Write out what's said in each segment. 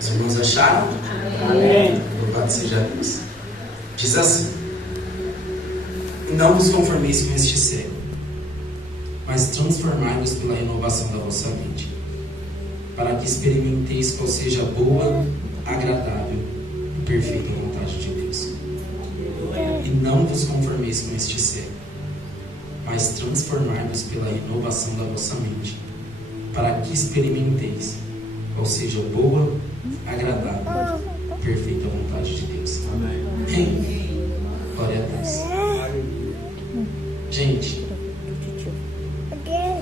Os irmãos acharam? Amém. Louvado seja Deus. Diz assim: não vos conformeis com este século, mas transformai-vos pela renovação da vossa mente, para que experimenteis qual seja a boa, agradável e perfeita vontade de Deus. E não vos conformeis com este século, mas transformai-vos pela renovação da vossa mente, para que experimenteis qual seja a boa, agradável e perfeita vontade de Deus. Amém. Glória a Deus. Gente,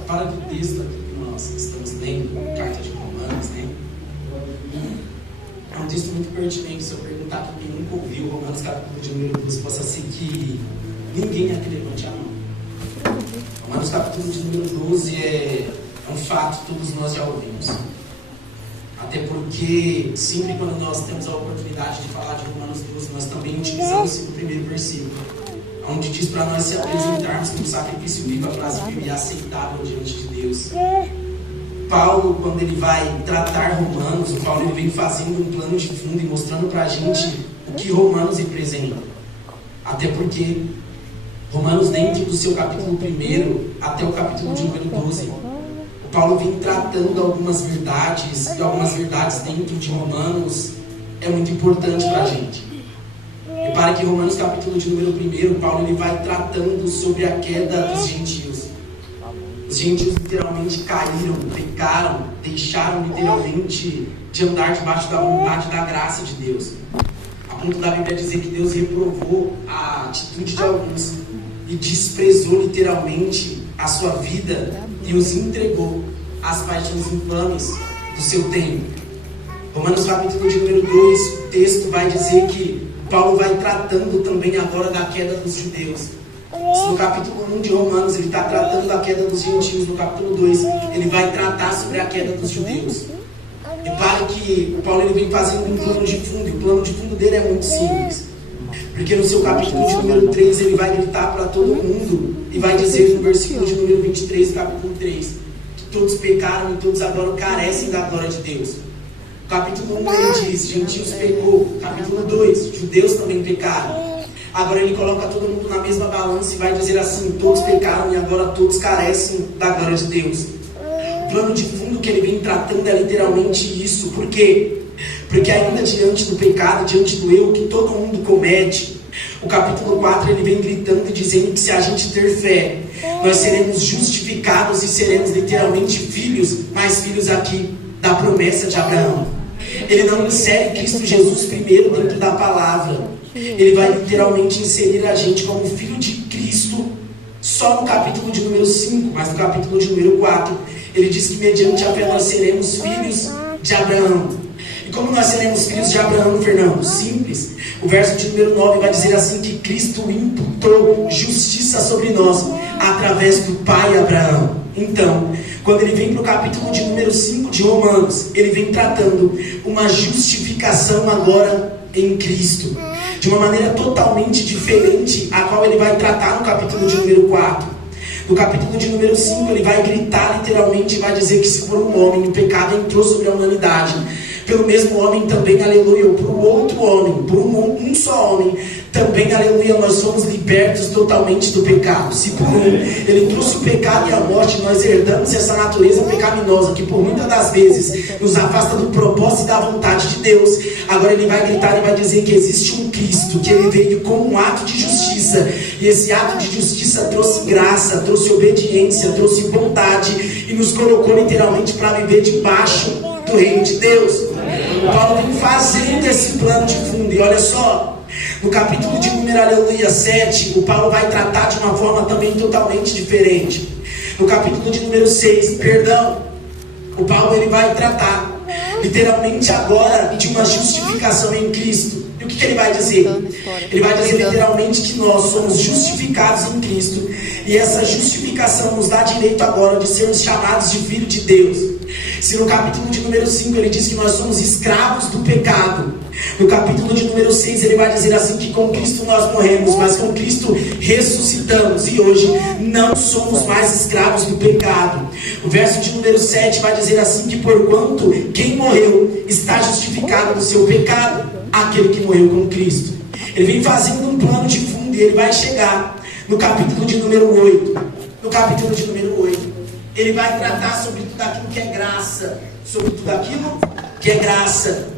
para do texto aqui que nós estamos lendo, carta de Romanos, né? É um texto muito pertinente. Se eu perguntar para quem nunca ouviu Romanos capítulo de número 12, possa ser que ninguém aqui levante a mão. Romanos capítulo de número 12 é um fato, todos nós já ouvimos. Até porque sempre quando nós temos a oportunidade de falar de Romanos 12, nós também utilizamos o primeiro versículo, onde diz para nós se apresentarmos como sacrifício vivo, aprazível e aceitável diante de Deus. Paulo, quando ele vai tratar Romanos, o Paulo ele vem fazendo um plano de fundo e mostrando para a gente o que Romanos representa. Até porque Romanos, dentro do seu capítulo 1 até o capítulo de número 12, o Paulo vem tratando algumas verdades, e algumas verdades dentro de Romanos é muito importante para a gente. Repare que Romanos capítulo de número 1, Paulo ele vai tratando sobre a queda dos gentios. Os gentios literalmente caíram, pecaram, deixaram literalmente de andar debaixo da vontade da graça de Deus. A ponto da Bíblia dizer que Deus reprovou a atitude de alguns e desprezou literalmente a sua vida e os entregou às paixões infames do seu tempo. Romanos capítulo de número 2, o texto vai dizer que Paulo vai tratando também agora da queda dos judeus. No capítulo 1 de Romanos ele está tratando da queda dos gentios. No capítulo 2 ele vai tratar sobre a queda dos judeus. Repare que o Paulo ele vem fazendo um plano de fundo, e o plano de fundo dele é muito simples. Porque no seu capítulo de número 3 ele vai gritar para todo mundo e vai dizer no versículo de número 23, capítulo 3, que todos pecaram e todos agora carecem da glória de Deus. Capítulo 1 ele diz: gentios pecou. Capítulo 2, judeus também pecaram. Agora ele coloca todo mundo na mesma balança e vai dizer assim: todos pecaram e agora todos carecem da glória de Deus. O plano de fundo que ele vem tratando é literalmente isso. Por quê? Porque ainda diante do pecado, diante do erro que todo mundo comete, o capítulo 4 ele vem gritando e dizendo que se a gente ter fé, nós seremos justificados e seremos literalmente filhos, mas filhos aqui da promessa de Abraão. Ele não insere Cristo Jesus primeiro dentro da palavra. Ele vai literalmente inserir a gente como filho de Cristo só no capítulo de número 5, mas no capítulo de número 4 ele diz que mediante a fé nós seremos filhos de Abraão. E como nós seremos filhos de Abraão, Fernando? Simples. O verso de número 9 vai dizer assim: que Cristo imputou justiça sobre nós através do pai Abraão. Então, quando ele vem para o capítulo de número 5 de Romanos, ele vem tratando uma justificação agora em Cristo, de uma maneira totalmente diferente a qual ele vai tratar no capítulo de número 4. No capítulo de número 5 ele vai gritar literalmente e vai dizer que se por um homem o pecado entrou sobre a humanidade, pelo mesmo homem também, aleluia, ou por um outro homem, por um só homem, também, aleluia, nós somos libertos totalmente do pecado. Se por um ele trouxe o pecado e a morte, nós herdamos essa natureza pecaminosa que por muitas das vezes nos afasta do propósito e da vontade de Deus. Agora ele vai gritar e vai dizer que existe um Cristo, que ele veio como um ato de justiça, e esse ato de justiça trouxe graça, trouxe obediência, trouxe bondade e nos colocou literalmente para viver debaixo do reino de Deus. Paulo vem fazendo esse plano de fundo, e olha só, no capítulo de número, aleluia, 7, o Paulo vai tratar de uma forma também totalmente diferente. No capítulo de número 6, o Paulo ele vai tratar literalmente agora de uma justificação em Cristo. E o que ele vai dizer? Ele vai dizer literalmente que nós somos justificados em Cristo, e essa justificação nos dá direito agora de sermos chamados de filho de Deus. Se no capítulo de número 5 ele diz que nós somos escravos do pecado, no capítulo de número 6 ele vai dizer assim que com Cristo nós morremos, mas com Cristo ressuscitamos, e hoje não somos mais escravos do pecado. O verso de número 7 vai dizer assim que porquanto quem morreu está justificado do seu pecado, aquele que morreu com Cristo. Ele vem fazendo um plano de fundo e ele vai chegar no capítulo de número 8. No capítulo de número 8 ele vai tratar sobre tudo aquilo que é graça, sobre tudo aquilo que é graça.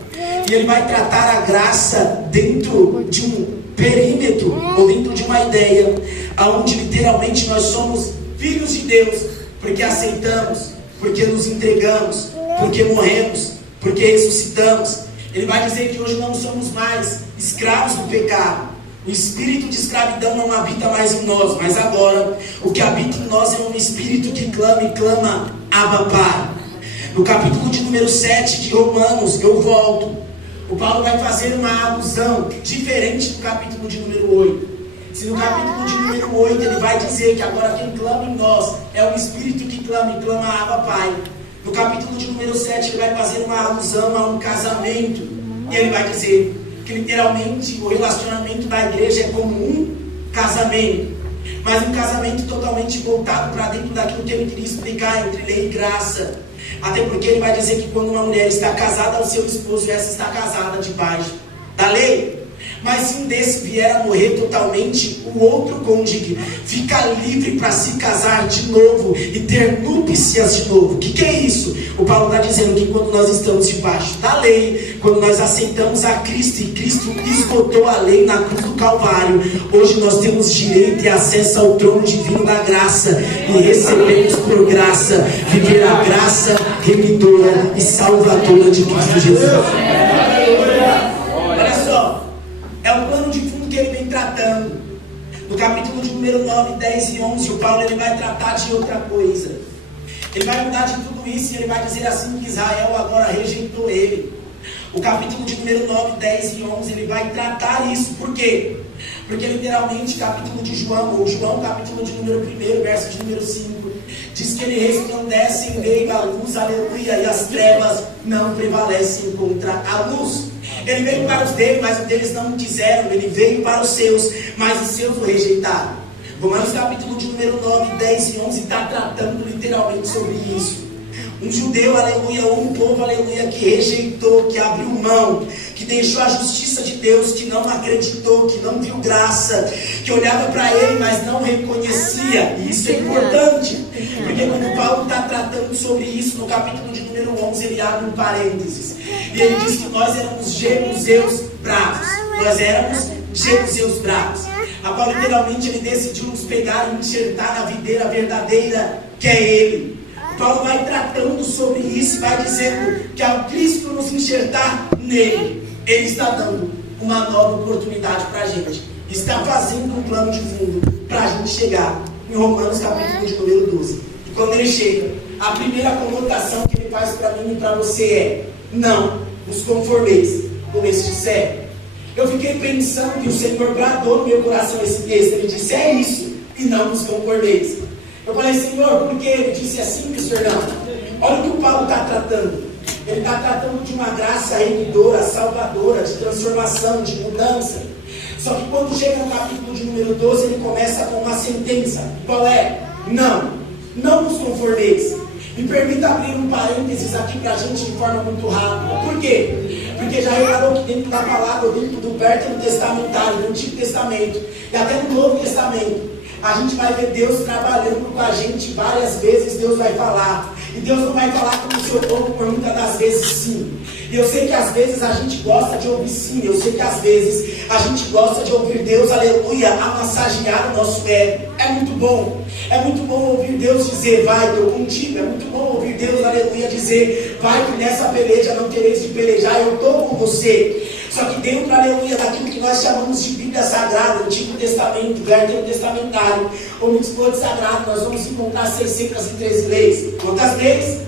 E ele vai tratar a graça dentro de um perímetro, ou dentro de uma ideia, onde literalmente nós somos filhos de Deus, porque aceitamos, porque nos entregamos, porque morremos, porque ressuscitamos. Ele vai dizer que hoje não somos mais escravos do pecado. O espírito de escravidão não habita mais em nós, mas agora o que habita em nós é um espírito que clama e clama, Abba Pai. No capítulo de número 7 de Romanos, eu volto, o Paulo vai fazer uma alusão diferente do capítulo de número 8. Se no capítulo de número 8 ele vai dizer que agora quem clama em nós é um espírito que clama e clama, Abba Pai, no capítulo de número 7 ele vai fazer uma alusão a um casamento, e ele vai dizer que literalmente o relacionamento da igreja é como um casamento, mas um casamento totalmente voltado para dentro daquilo que ele queria explicar entre lei e graça. Até porque ele vai dizer que quando uma mulher está casada ao seu esposo, essa está casada debaixo da lei. Mas se um desse vier a morrer totalmente, o outro cônjuge fica livre para se casar de novo e ter núpcias de novo. O que é isso? O Paulo está dizendo que quando nós estamos debaixo da lei, quando nós aceitamos a Cristo e Cristo esgotou a lei na cruz do Calvário, hoje nós temos direito e acesso ao trono divino da graça e recebemos por graça viver a graça remidora e salvadora de Cristo Jesus. Olha só, é um plano de fundo que ele vem tratando. No capítulo de número 9, 10 e 11, o Paulo ele vai tratar de outra coisa. Ele vai mudar de tudo isso e ele vai dizer assim que Israel agora rejeitou ele. O capítulo de número 9, 10 e 11, ele vai tratar isso. Por quê? Porque literalmente, capítulo de João, ou João, capítulo de número 1, verso de número 5, diz que ele resplandece em meio à luz, aleluia, e as trevas não prevalecem contra a luz. Ele veio para os dele, mas os deles não o quiseram. Ele veio para os seus, mas os seus o rejeitaram. Romanos capítulo de número 9, 10 e 11 está tratando literalmente sobre isso. Um judeu, aleluia, ou um povo, aleluia, que rejeitou, que abriu mão, que deixou a justiça de Deus, que não acreditou, que não viu graça, que olhava para ele, mas não reconhecia. E isso é importante, porque quando Paulo está tratando sobre isso, no capítulo de número 11, ele abre um parênteses. E ele diz que nós éramos jebuseus bravos. Nós éramos jebuseus bravos. Agora, literalmente, ele decidiu nos pegar e enxertar na videira verdadeira, que é ele. Paulo vai tratando sobre isso, vai dizendo que ao Cristo nos enxertar nele, ele está dando uma nova oportunidade para a gente. Está fazendo um plano de fundo para a gente chegar em Romanos capítulo de número 12. E quando ele chega, a primeira conotação que ele faz para mim e para você é: não nos conformeis com este século. Eu fiquei pensando que o Senhor bradou no meu coração esse texto. Ele disse: é isso, e não nos conformeis. Eu falei: Senhor, por que? Ele disse: é simples, Fernando. Olha o que o Paulo está tratando. Ele está tratando de uma graça remidora, salvadora, de transformação, de mudança. Só que quando chega no capítulo de número 12, ele começa com uma sentença. Qual é? Não nos conformeis. Me permita abrir um parênteses aqui para a gente de forma muito rápida. Por quê? Porque já reparou que dentro da palavra, dentro do Velho Testamentário, do Antigo Testamento e até no Novo Testamento, a gente vai ver Deus trabalhando com a gente várias vezes. Deus vai falar, e Deus não vai falar com o seu povo por muitas das vezes sim. E eu sei que às vezes a gente gosta de ouvir sim. Eu sei que às vezes a gente gosta de ouvir Deus, aleluia, a massagear o nosso ego. É muito bom. É muito bom ouvir Deus dizer: vai, estou contigo. É muito bom ouvir Deus, aleluia, dizer: vai, que nessa peleja não quereis de pelejar, eu estou com você. Só que dentro, aleluia, daquilo que nós chamamos de Bíblia Sagrada, Antigo Testamento, Velho Testamentário, ou Mitzvot Sagrado, nós vamos encontrar 613 leis. Quantas leis?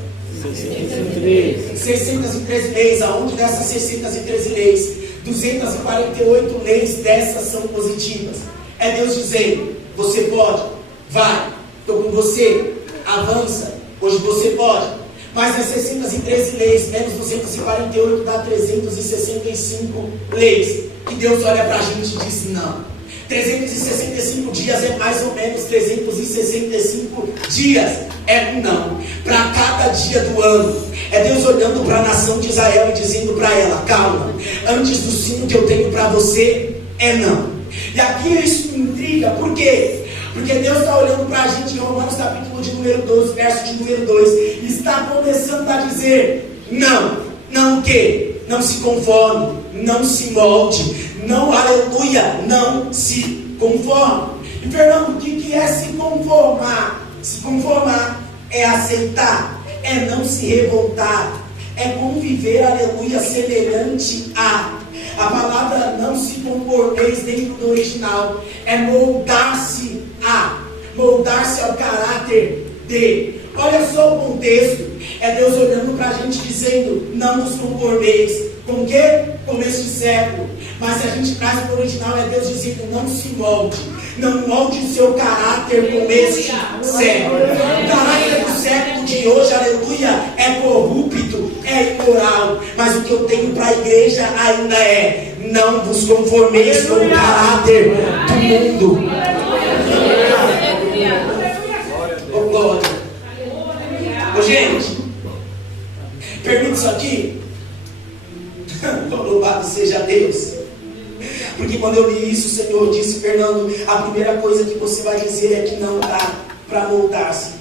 613 leis. Aonde dessas 613 leis 248 leis dessas são positivas. É Deus dizendo: você pode, vai, estou com você, avança, hoje você pode. Mas as 613 leis, menos 248, dá 365 leis. E Deus olha para a gente e diz: não. 365 dias é mais ou menos 365 dias. É não. Para cada dia do ano. É Deus olhando para a nação de Israel e dizendo para ela: calma, antes do sim que eu tenho para você, é não. E aqui isso me intriga, por quê? Porque Deus está olhando para a gente em Romanos capítulo de número 12, verso de número 2, e está começando a dizer: não, não o quê? Não se conforme, não se molde, não, aleluia, não se conforme. E Fernando, o que é se conformar? Se conformar é aceitar, é não se revoltar, é conviver, aleluia, semelhante a. A palavra não se conformeis dentro do original é moldar-se a, moldar-se ao caráter de. Olha só o contexto, é Deus olhando para a gente dizendo: não nos conformeis. Com o quê? Com este século. Mas se a gente traz para o original, é Deus dizendo: não se molde. Não molde o seu caráter com este século. O caráter do século de hoje, aleluia, é corrupto, é imoral. Mas o que eu tenho para a igreja ainda é: não vos conformeis com o caráter do mundo. Oh, glória. Oh, gente, permite isso aqui? Louvado seja Deus. Porque quando eu li isso, o Senhor disse: Fernando, a primeira coisa que você vai dizer é que não dá para moldar-se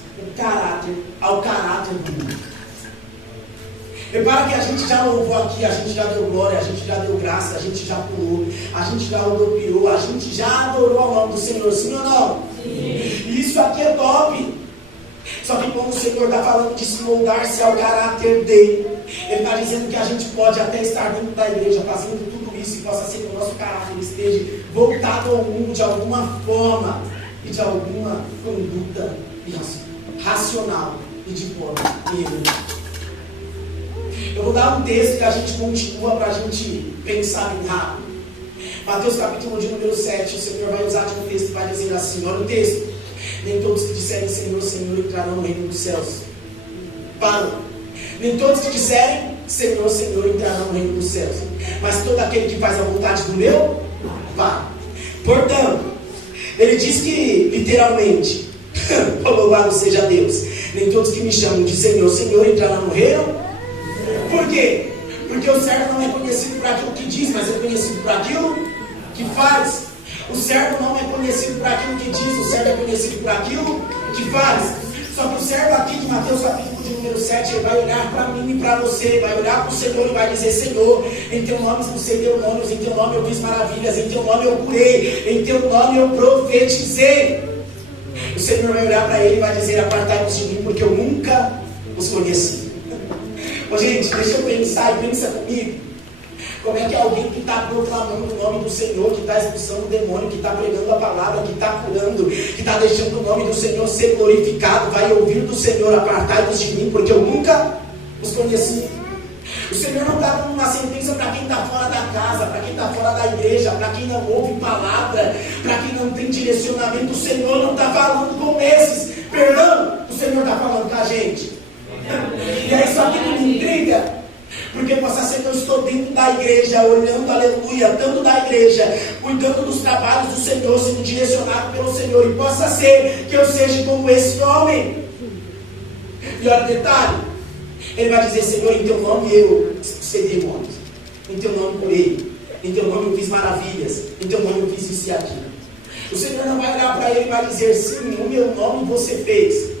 ao caráter do mundo. Repara que a gente já louvou aqui, a gente já deu glória, a gente já deu graça, a gente já pulou, a gente já rodopiou, a gente já adorou o nome do Senhor, sim ou não? Sim. Isso aqui é top. Só que quando o Senhor está falando de se moldar-se ao caráter dele, Ele está dizendo que a gente pode até estar dentro da igreja fazendo tudo isso e possa ser que o nosso caráter esteja voltado ao mundo de alguma forma e de alguma conduta racional e de forma irreverente. Eu vou dar um texto que a gente continua para a gente pensar bem rápido. Mateus capítulo de número 7, o Senhor vai usar de um texto e vai dizer assim: olha o texto: nem todos que disserem Senhor, Senhor entrarão no reino dos céus. Parou. Nem todos que disserem Senhor, Senhor entrarão no reino dos céus, mas todo aquele que faz a vontade do meu Pai. Portanto, ele diz que, literalmente, louvado seja Deus, nem todos que me chamam de Senhor, Senhor entrarão no reino. Por quê? Porque o servo não é conhecido por aquilo que diz, mas é conhecido por aquilo que faz. O servo não é conhecido por aquilo que diz, o servo é conhecido por aquilo que faz. Só que o servo aqui de Mateus capítulo de número 7, ele vai olhar para mim e para você, vai olhar para o Senhor e vai dizer: Senhor, em teu nome expulsei demônios, em teu nome eu fiz maravilhas, em teu nome eu curei, em teu nome eu profetizei. O Senhor vai olhar para ele e vai dizer: apartai-vos de mim, porque eu nunca os conheci. Ô, gente, deixa eu pensar e pensa comigo. Como é que alguém que está proclamando o nome do Senhor, que está expulsando o demônio, que está pregando a palavra, que está curando, que está deixando o nome do Senhor ser glorificado, vai ouvir do Senhor: apartai-vos de mim, porque eu nunca os conheci. O Senhor não está dando uma sentença para quem está fora da casa, para quem está fora da igreja, para quem não ouve palavra, para quem não tem direcionamento. O Senhor não está falando com esses. Perdão, o Senhor está falando com a gente. E é isso aqui que me intriga, porque possa ser que eu estou dentro da igreja, olhando, aleluia, tanto da igreja, cuidando dos trabalhos do Senhor, sendo direcionado pelo Senhor, e possa ser que eu seja como esse homem. E olha o detalhe, ele vai dizer: Senhor, em teu nome eu expulsei demônios, em teu nome curei, em teu nome eu fiz maravilhas, em teu nome eu fiz isso e aquilo. O Senhor não vai olhar para ele e vai dizer: sim, no meu nome você fez.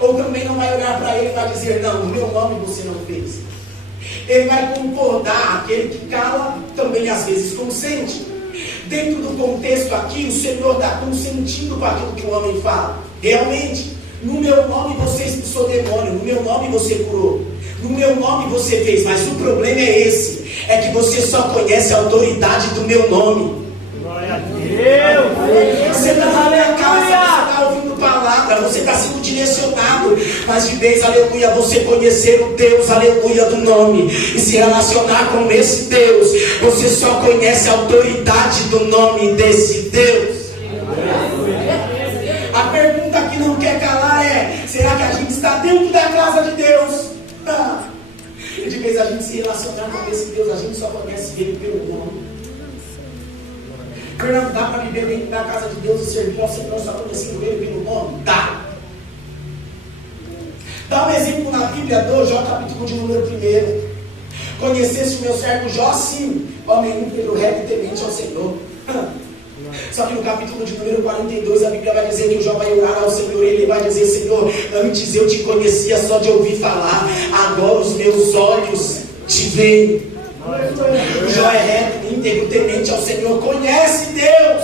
Ou também não vai olhar para ele e vai dizer: não, no meu nome você não fez. Ele vai concordar. Aquele que cala também às vezes consente. Dentro do contexto aqui, o Senhor está consentindo com aquilo que o homem fala. Realmente, no meu nome você expulsou demônio, no meu nome você curou, no meu nome você fez. Mas o problema é esse: é que você só conhece a autoridade do meu nome. Glória a Deus. Você está na minha casa, você está ouvindo palavra, você está sendo direcionado. Mas de vez, aleluia, você conhecer o Deus, aleluia, do nome e se relacionar com esse Deus, você só conhece a autoridade do nome desse Deus. A pergunta que não quer calar é: será que a gente está dentro da casa de Deus? E de vez a gente se relacionar com esse Deus, a gente só conhece Ele pelo nome. Fernando, dá para viver dentro da casa de Deus e servir ao Senhor só conhecendo Ele pelo nome? Dá. Dá um exemplo na Bíblia do Jó, capítulo de número 1. Conhecesse o meu servo Jó, sim, homem íntegro, reto e temente ao Senhor. Só que no capítulo de número 42, a Bíblia vai dizer que o Jó vai orar ao Senhor e ele vai dizer: Senhor, antes eu te conhecia só de ouvir falar, agora os meus olhos te veem. O Jó é reto, íntegro, temente ao Senhor, conhece Deus.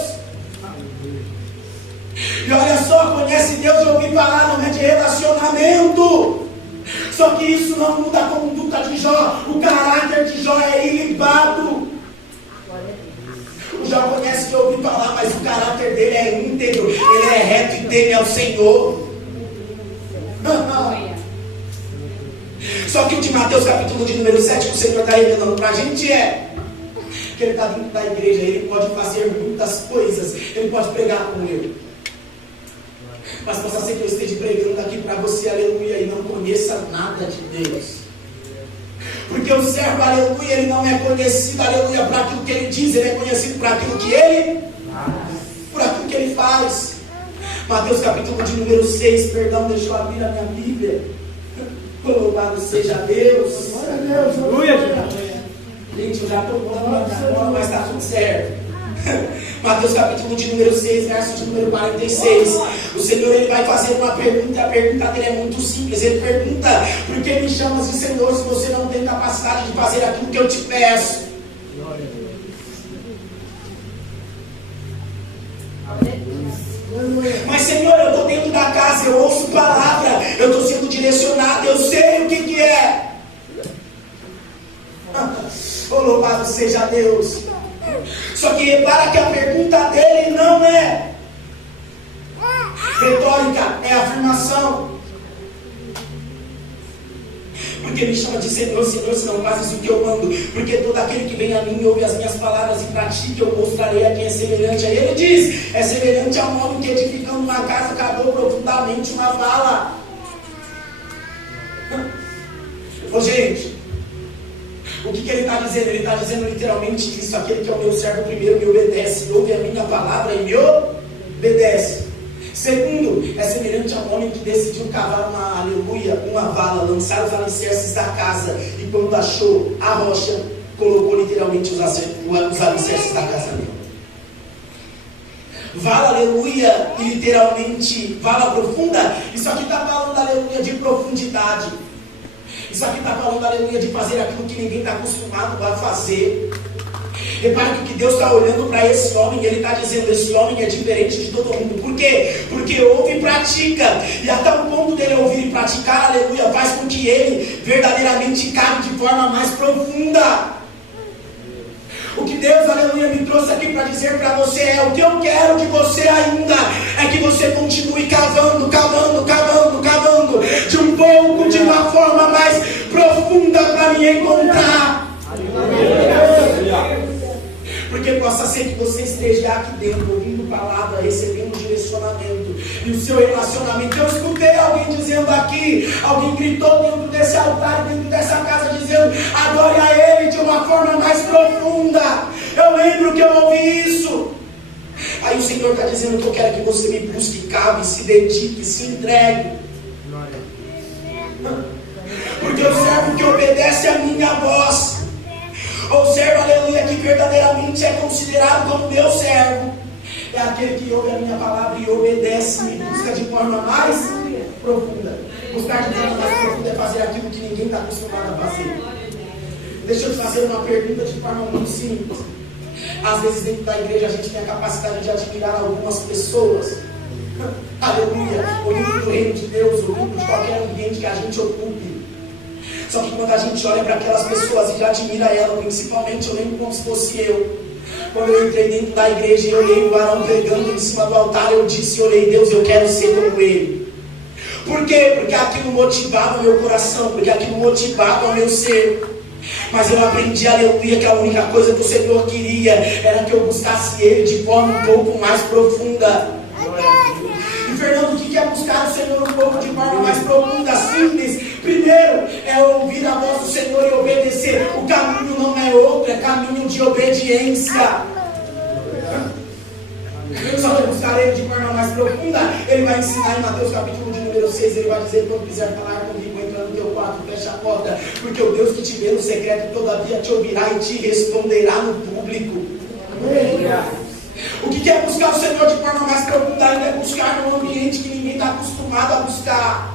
E olha só, conhece Deus de ouvir falar, não é de relacionamento. Só que isso não muda a conduta de Jó. O caráter de Jó é ilibado. O Jó conhece de ouvir falar, mas o caráter dele é íntegro. Ele é reto e teme ao Senhor. Só que o de Mateus capítulo de número 7, que o Senhor está revelando para a gente é que ele está dentro da igreja, ele pode fazer muitas coisas, ele pode pregar com ele. Mas possa ser que eu esteja pregando aqui para você, aleluia, e não conheça nada de Deus. Porque o servo, aleluia, ele não é conhecido, aleluia, para aquilo que ele diz, ele é conhecido por aquilo que ele faz. Mateus capítulo de número 6, perdão, deixa eu abrir a minha Bíblia. Louvado seja Deus. Aleluia. Gente, eu já estou pulando a minha bola, mas está tudo certo. Mateus capítulo de número 6, verso de número 46. O Senhor, ele vai fazer uma pergunta, e a pergunta dele é muito simples. Ele pergunta: por que me chamas de Senhor se você não tem capacidade de fazer aquilo que eu te peço? Mas Senhor, eu estou dentro da casa, eu ouço palavra, eu estou sendo direcionado, eu sei o que é. Oh, louvado seja Deus. Só que repara que a pergunta dele não é retórica, é afirmação. Porque me chama de Senhor, Senhor, se não fazes o que eu mando. Porque todo aquele que vem a mim ouve as minhas palavras e pratica, eu mostrarei a quem é semelhante a ele. Ele diz: é semelhante a um homem que edificando uma casa cavou profundamente uma vala. Ô gente, o que ele está dizendo? Ele está dizendo literalmente isso: aquele que é o meu servo primeiro me obedece, ouve a minha palavra e me obedece. Segundo, é semelhante a um homem que decidiu cavar uma vala, lançar os alicerces da casa, e quando achou a rocha, colocou literalmente os alicerces da casa dele. Vala, aleluia, e literalmente vala profunda. Isso aqui está falando, aleluia, de profundidade. Isso aqui está falando, aleluia, de fazer aquilo que ninguém está acostumado a fazer. Repare que Deus está olhando para esse homem e Ele está dizendo: esse homem é diferente de todo mundo. Por quê? Porque ouve e pratica. E até o ponto dele ouvir e praticar, aleluia, faz com que ele verdadeiramente cabe de forma mais profunda. O que Deus, aleluia, me trouxe aqui para dizer para você é: o que eu quero de você ainda é que você continue cavando, cavando, cavando, cavando, de um pouco, de uma forma mais profunda para me encontrar. Porque possa ser que você esteja aqui dentro, ouvindo palavra, recebendo direcionamento, e o seu relacionamento. Eu escutei alguém dizendo aqui, alguém gritou dentro desse altar, dentro dessa casa, dizendo: adore a Ele de uma forma mais profunda. Eu lembro que eu ouvi isso. Aí o Senhor está dizendo que eu quero que você me busque, cave, se dedique, se entregue. Porque o servo que obedece a minha voz, ou servo, aleluia, que verdadeiramente é considerado como meu servo, é aquele que ouve a minha palavra e obedece, me busca de forma mais profunda. Buscar de forma mais profunda é fazer aquilo que ninguém está acostumado a fazer. Deixa eu te fazer uma pergunta de forma muito simples. Às vezes dentro da igreja a gente tem a capacidade de admirar algumas pessoas, aleluia, ouvindo do reino de Deus, ouvindo de qualquer ambiente que a gente ocupe. Só que quando a gente olha para aquelas pessoas e já admira ela, principalmente, eu lembro como se fosse eu. Quando eu entrei dentro da igreja e olhei o varão pregando em cima do altar, eu disse e olhei: Deus, eu quero ser como ele. Por quê? Porque aquilo motivava o meu coração, porque aquilo motivava o meu ser. Mas eu aprendi, aleluia, que a única coisa que o Senhor queria era que eu buscasse Ele de forma um pouco mais profunda. E Fernando, o que é buscar o Senhor um pouco de forma mais profunda? Simples. Primeiro é ouvir a voz do Senhor e obedecer. O caminho não é outro, é caminho de obediência. Só que buscar Ele de forma mais profunda, Ele vai ensinar em Mateus capítulo de número 6, Ele vai dizer: quando quiser falar comigo, entra no teu quarto, fecha a porta, porque o Deus que te vê no secreto, todavia te ouvirá e te responderá no público. O que é buscar o Senhor de forma mais profunda? Ainda é buscar num ambiente que ninguém está acostumado a buscar.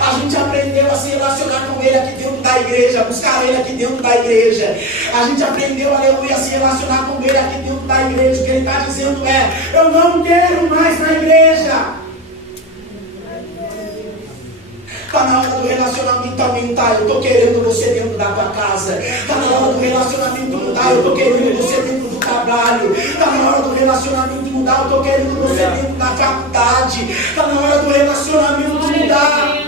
A gente aprendeu a se relacionar com Ele aqui dentro da igreja, buscar Ele aqui dentro da igreja. A gente aprendeu, aleluia, a se relacionar com Ele aqui dentro da igreja. O que Ele está dizendo é: eu não quero mais na igreja. Está na hora do relacionamento aumentar, eu estou querendo você dentro da tua casa. Está na hora do relacionamento mudar, eu estou querendo você dentro do trabalho. Está na hora do relacionamento mudar, eu estou querendo você dentro da faculdade. Está na hora do relacionamento mudar.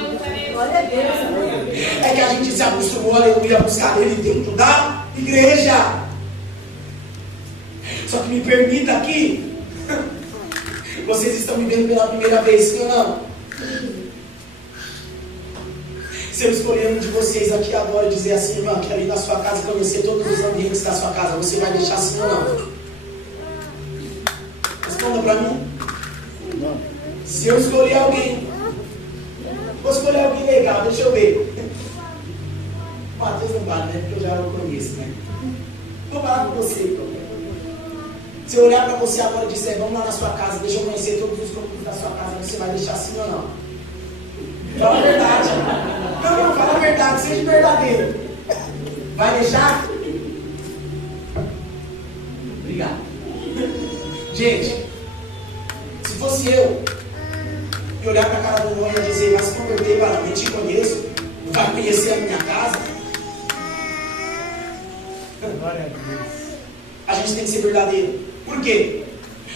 É que a gente se acostumou, aleluia, a buscar Ele dentro da igreja. Só que me permita aqui, vocês estão me vendo pela primeira vez, sim ou não? Se eu escolher um de vocês aqui agora e dizer assim: irmão, quero ir na sua casa, conhecer todos os ambientes da sua casa, você vai deixar sim ou não? Responda para mim. Se eu escolher alguém, vou escolher alguém legal, deixa eu ver. O Matheus não vale, né? Porque eu já o conheço, né? Vou falar com você, então. Se eu olhar para você agora e disser: vamos lá na sua casa, deixa eu conhecer todos os cômodos da sua casa, você vai deixar sim ou não? Fala a verdade. Não, fala a verdade, seja verdadeiro. Vai deixar? Obrigado. Gente, se fosse eu e olhar para a cara do irmão e dizer: mas se converter para mim, te conheço, vai conhecer a minha casa. A gente tem que ser verdadeiro. Por quê?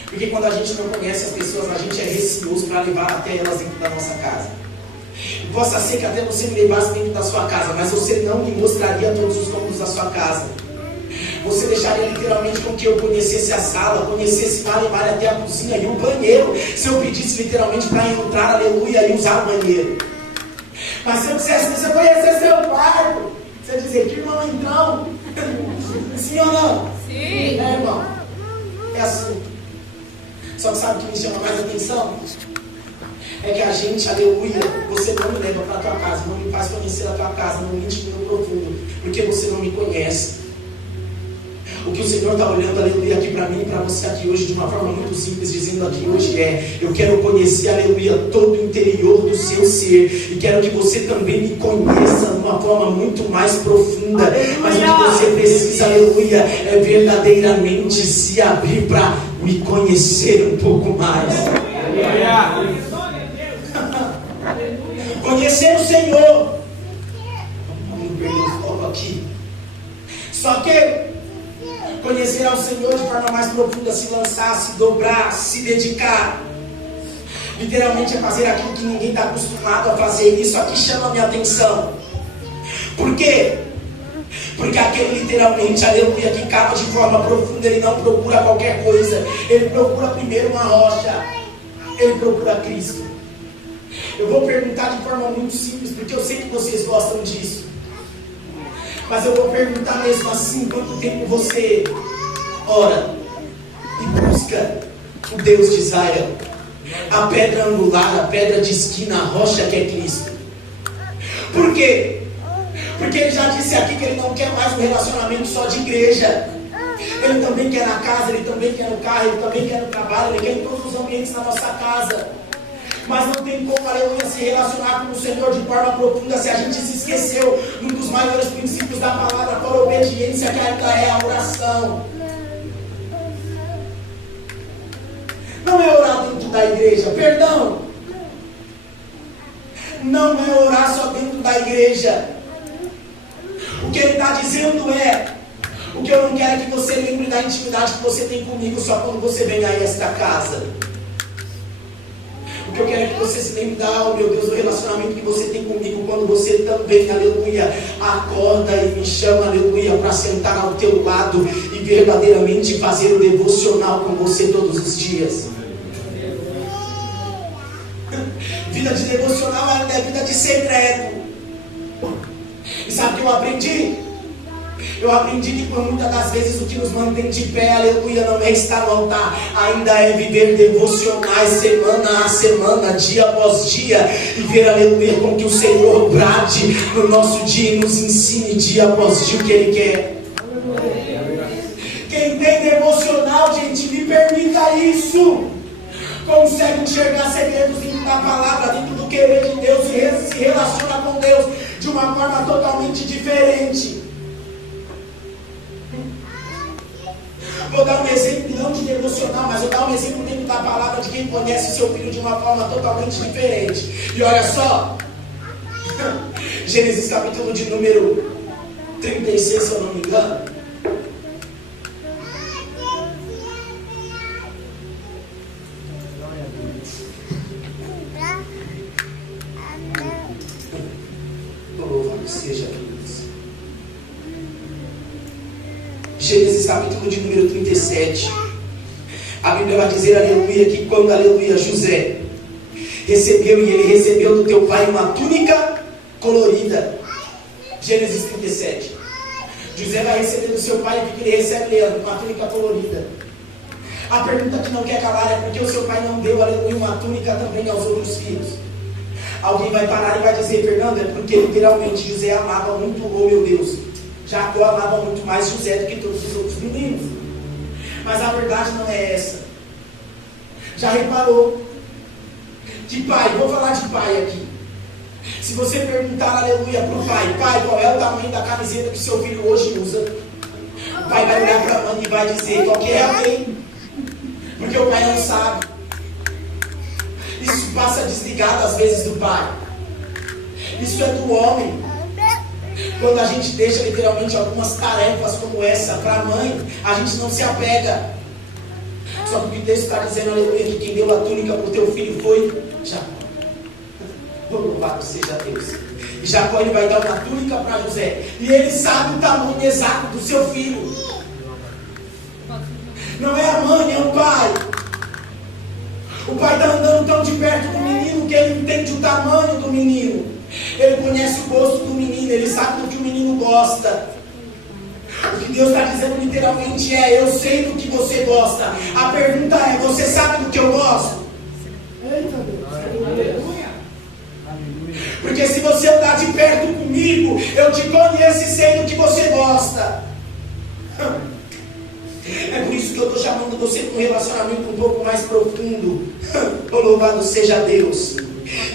Porque quando a gente não conhece as pessoas, a gente é receoso para levar até elas dentro da nossa casa. Possa ser que até você me levasse dentro da sua casa, mas você não me mostraria todos os cômodos da sua casa. Você deixaria literalmente com que eu conhecesse a sala, conhecesse malha até a cozinha e o banheiro, se eu pedisse literalmente para entrar, aleluia, e usar o banheiro. Mas se eu dissesse: você conhecer seu quarto, você dizer: que irmão então? Sim ou não? Sim. É, irmão, é assim. Só que sabe o que me chama mais atenção? É que a gente, aleluia, você não me leva para a tua casa, não me faz conhecer a tua casa, no íntimo, no profundo, porque você não me conhece. O que o Senhor está olhando, aleluia, aqui para mim e para você aqui hoje, de uma forma muito simples, dizendo aqui hoje é: eu quero conhecer, aleluia, todo o interior do seu ser, e quero que você também me conheça de uma forma muito mais profunda. Aleluia. Mas o que você precisa, aleluia, é verdadeiramente se abrir para me conhecer um pouco mais. Aleluia. Conhecer o Senhor. Vamos perder o foco aqui. Só que conhecer ao Senhor de forma mais profunda, se lançar, se dobrar, se dedicar, literalmente é fazer aquilo que ninguém está acostumado a fazer. Isso aqui chama a minha atenção. Por quê? Porque aquele literalmente, aleluia, que cava de forma profunda, ele não procura qualquer coisa. Ele procura primeiro uma rocha. Ele procura Cristo. Eu vou perguntar de forma muito simples, porque eu sei que vocês gostam disso. Mas eu vou perguntar mesmo assim: quanto tempo você ora e busca o Deus de Israel? A pedra angular, a pedra de esquina, a rocha que é Cristo. Por quê? Porque ele já disse aqui que ele não quer mais um relacionamento só de igreja. Ele também quer na casa, ele também quer no carro, ele também quer no trabalho, ele quer em todos os ambientes da nossa casa. Mas não tem como, aleluia, se relacionar com o Senhor de forma profunda se a gente se esqueceu de um dos maiores princípios da palavra para a obediência, que ainda é a oração. Não é orar dentro da igreja, perdão. Não é orar só dentro da igreja. O que ele está dizendo é: O que eu não quero é que você lembre da intimidade que você tem comigo só quando você vem a esta casa. O que eu quero é que você se lembre meu Deus, do relacionamento que você tem comigo quando você também, aleluia, acorda e me chama, aleluia, para sentar ao teu lado e verdadeiramente fazer o devocional com você todos os dias. Vida de devocional ainda é vida de secreto. E sabe o que eu aprendi? Eu aprendi que por muitas das vezes o que nos mantém de pé, aleluia, não é estar no altar, ainda é viver devocionais semana a semana, dia após dia, e ver, aleluia, com que o Senhor brade no nosso dia e nos ensine dia após dia o que Ele quer. Quem tem devocional, gente, me permita isso, consegue enxergar segredos dentro da palavra, dentro do querer de Deus, e se relaciona com Deus de uma forma totalmente diferente. Vou dar um exemplo não de devocional, mas vou dar um exemplo dentro da palavra de quem conhece o seu filho de uma forma totalmente diferente. E olha só, Gênesis capítulo de número 36, se eu não me engano. Louvado seja Deus. Gênesis capítulo de número 37. A Bíblia vai dizer, aleluia, que quando, aleluia, José recebeu, e ele recebeu do teu pai uma túnica colorida. Gênesis 37. José vai receber do seu pai, o que ele recebe, Leandro? Uma túnica colorida. A pergunta que não quer calar é porque o seu pai não deu, aleluia, uma túnica também aos outros filhos. Alguém vai parar e vai dizer, Fernando, é porque literalmente José amava muito, oh meu Deus, Jacó amava muito mais José do que todos os outros meninos. Mas a verdade não é essa. Já reparou que pai, vou falar de pai aqui. Se você perguntar, aleluia, para o pai, qual é o tamanho da camiseta que seu filho hoje usa? O pai vai olhar para a mãe e vai dizer, qualquer alguém. Porque o pai não sabe. Isso passa desligado às vezes do pai. Isso é do homem. Quando a gente deixa literalmente algumas tarefas como essa para a mãe, a gente não se apega. Só que o texto está dizendo, aleluia, que quem deu a túnica para o teu filho foi Jacó. Louvado seja Deus. E Jacó, ele vai dar uma túnica para José. E ele sabe o tamanho exato do seu filho. Não é a mãe, é o pai. O pai está andando tão de perto do menino que ele entende o tamanho do menino. Ele conhece o gosto do menino, ele sabe do que o menino gosta. O que Deus está dizendo literalmente é, eu sei do que você gosta. A pergunta é, você sabe do que eu gosto? Eita Deus. Porque se você andar de perto comigo, eu te conheço e sei do que você gosta. É por isso que eu estou chamando você para um relacionamento um pouco mais profundo. Louvado seja Deus.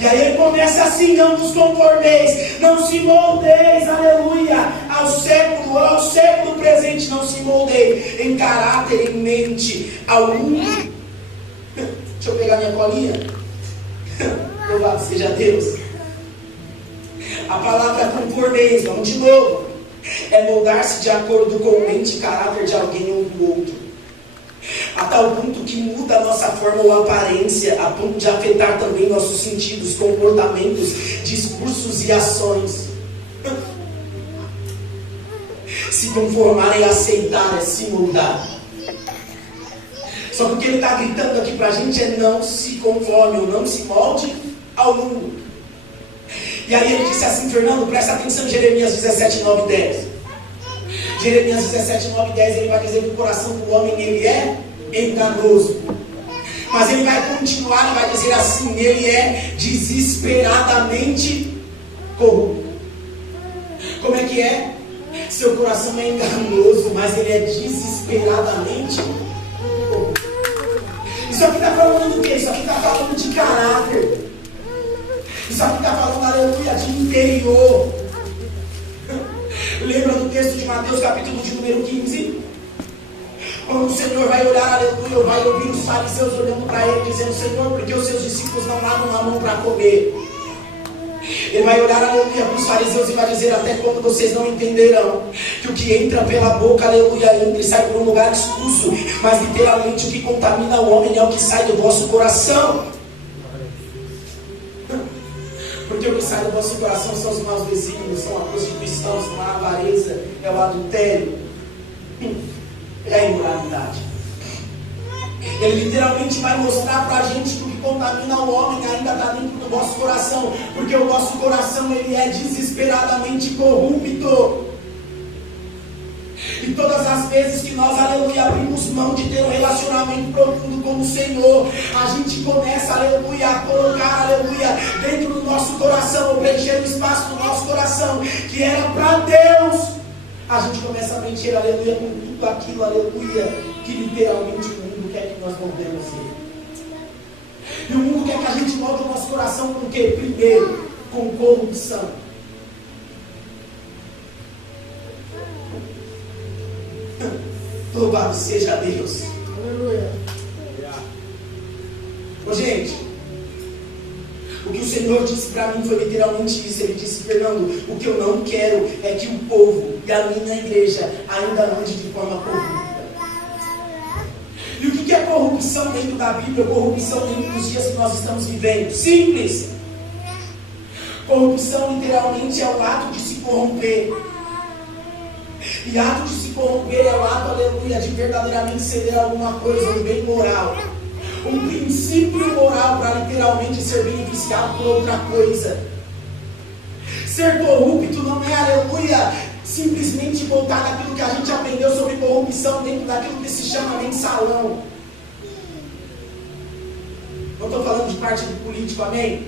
E aí ele começa assim, não vos conformeis, não se moldeis, aleluia, ao século presente, não se moldeis em caráter, em mente, ao mundo. Deixa eu pegar minha colinha. Louvado seja Deus. A palavra conformeis, vamos de novo, é moldar-se de acordo com a mente e caráter de alguém ou do outro. A tal ponto que muda a nossa forma ou aparência, a ponto de afetar também nossos sentidos, comportamentos, discursos e ações. Se conformar é aceitar, é se moldar. Só que o que ele está gritando aqui para a gente é não se conforme ou não se molde ao mundo. E aí ele disse assim, Fernando, presta atenção em Jeremias 17, 9 e 10. Jeremias 17, 9 e 10, ele vai dizer que o coração do homem, ele é enganoso. Mas ele vai continuar e vai dizer assim, ele é desesperadamente corrupto. Como é que é? Seu coração é enganoso, mas ele é desesperadamente corrupto. Isso aqui está falando do quê? Isso aqui está falando de caráter. Isso aqui está falando, aleluia, de interior. Lembra do texto de Mateus, capítulo de número 15? Quando o Senhor vai olhar, aleluia, vai ouvir os fariseus olhando para ele, dizendo, Senhor, por que os seus discípulos não lavam a mão para comer? Ele vai olhar, aleluia, para os fariseus e vai dizer: até quando vocês não entenderão que o que entra pela boca, aleluia, entra e sai por um lugar escuso, mas literalmente o que contamina o homem é o que sai do vosso coração. Porque o que sai do vosso coração são os maus desígnios, são a prostituição, são a avareza, é o adultério, é a imoralidade. Ele literalmente vai mostrar para a gente que o que contamina o homem ainda está dentro do vosso coração, porque o vosso coração ele é desesperadamente corrupto. E todas as vezes que nós, aleluia, abrimos mão de ter um relacionamento profundo com o Senhor, a gente começa, aleluia, a colocar, aleluia, dentro do nosso coração, ou preencher o espaço do nosso coração, que era para Deus. A gente começa a preencher, aleluia, com tudo aquilo, aleluia, que literalmente o mundo quer que nós moldemos ele. E o mundo quer que a gente molde o nosso coração com o quê? Primeiro, com corrupção. Louvado seja Deus. Aleluia. Ô, gente, o que o Senhor disse para mim foi literalmente isso. Ele disse: Fernando, o que eu não quero é que o povo e a minha igreja ainda ande de forma corrupta. E o que é corrupção dentro da Bíblia? Corrupção dentro dos dias que nós estamos vivendo. Simples. Corrupção literalmente é o ato de se corromper. E ato de se corromper é o ato, aleluia, de verdadeiramente ceder a alguma coisa, um bem moral, um princípio moral, para literalmente ser beneficiado por outra coisa. Ser corrupto não é, aleluia, simplesmente voltar naquilo que a gente aprendeu sobre corrupção dentro daquilo que se chama mensalão. Não estou falando de partido político, amém?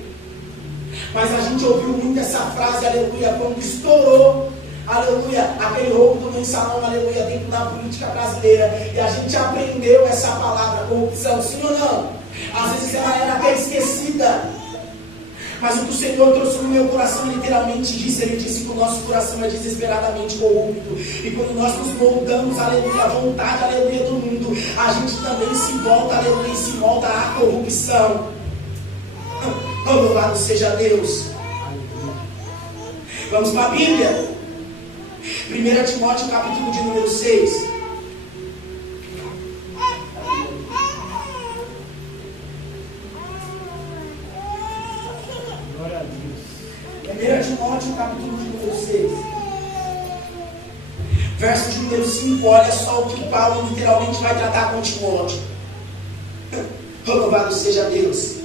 Mas a gente ouviu muito essa frase, aleluia, quando estourou, aleluia, aquele roubo do mensalão, aleluia, dentro da política brasileira. E a gente aprendeu essa palavra, corrupção, sim ou não? Às vezes ela era até esquecida. Mas o que o Senhor trouxe no meu coração, literalmente disse, Ele disse que o nosso coração é desesperadamente corrupto. E quando nós nos moldamos, aleluia, à vontade, aleluia, do mundo, a gente também se volta, aleluia, e se molda à corrupção. Louvado seja Deus. Vamos para a Bíblia. 1 Timóteo, capítulo de número 6. Glória a Deus. 1 Timóteo, capítulo de número 6. Verso de número 5. Olha só o que Paulo literalmente vai tratar com Timóteo. Louvado seja Deus.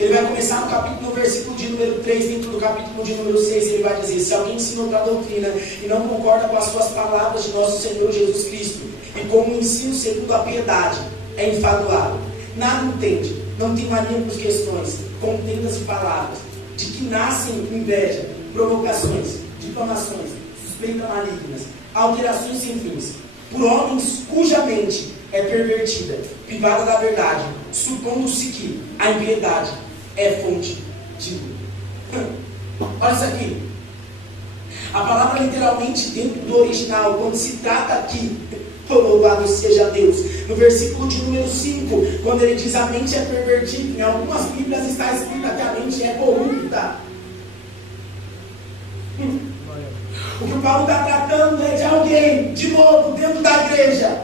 Ele vai começar no versículo de número 3, dentro do capítulo de número 6, ele vai dizer: se alguém ensina outra doutrina e não concorda com as suas palavras de nosso Senhor Jesus Cristo, e como ensino segundo a piedade, é enfadoado, nada entende, não tem mania por questões, contendas de palavras, de que nascem inveja, provocações, difamações, suspeitas malignas, alterações sem fins, por homens cuja mente é pervertida, privada da verdade, supondo-se que a impiedade é fonte de lucro. Olha isso aqui. A palavra literalmente dentro do original, quando se trata aqui, louvado seja Deus, no versículo de número 5, quando ele diz a mente é pervertida, em algumas bíblias está escrito que a mente é corrupta. O que o Paulo está tratando é de alguém, de novo, dentro da igreja,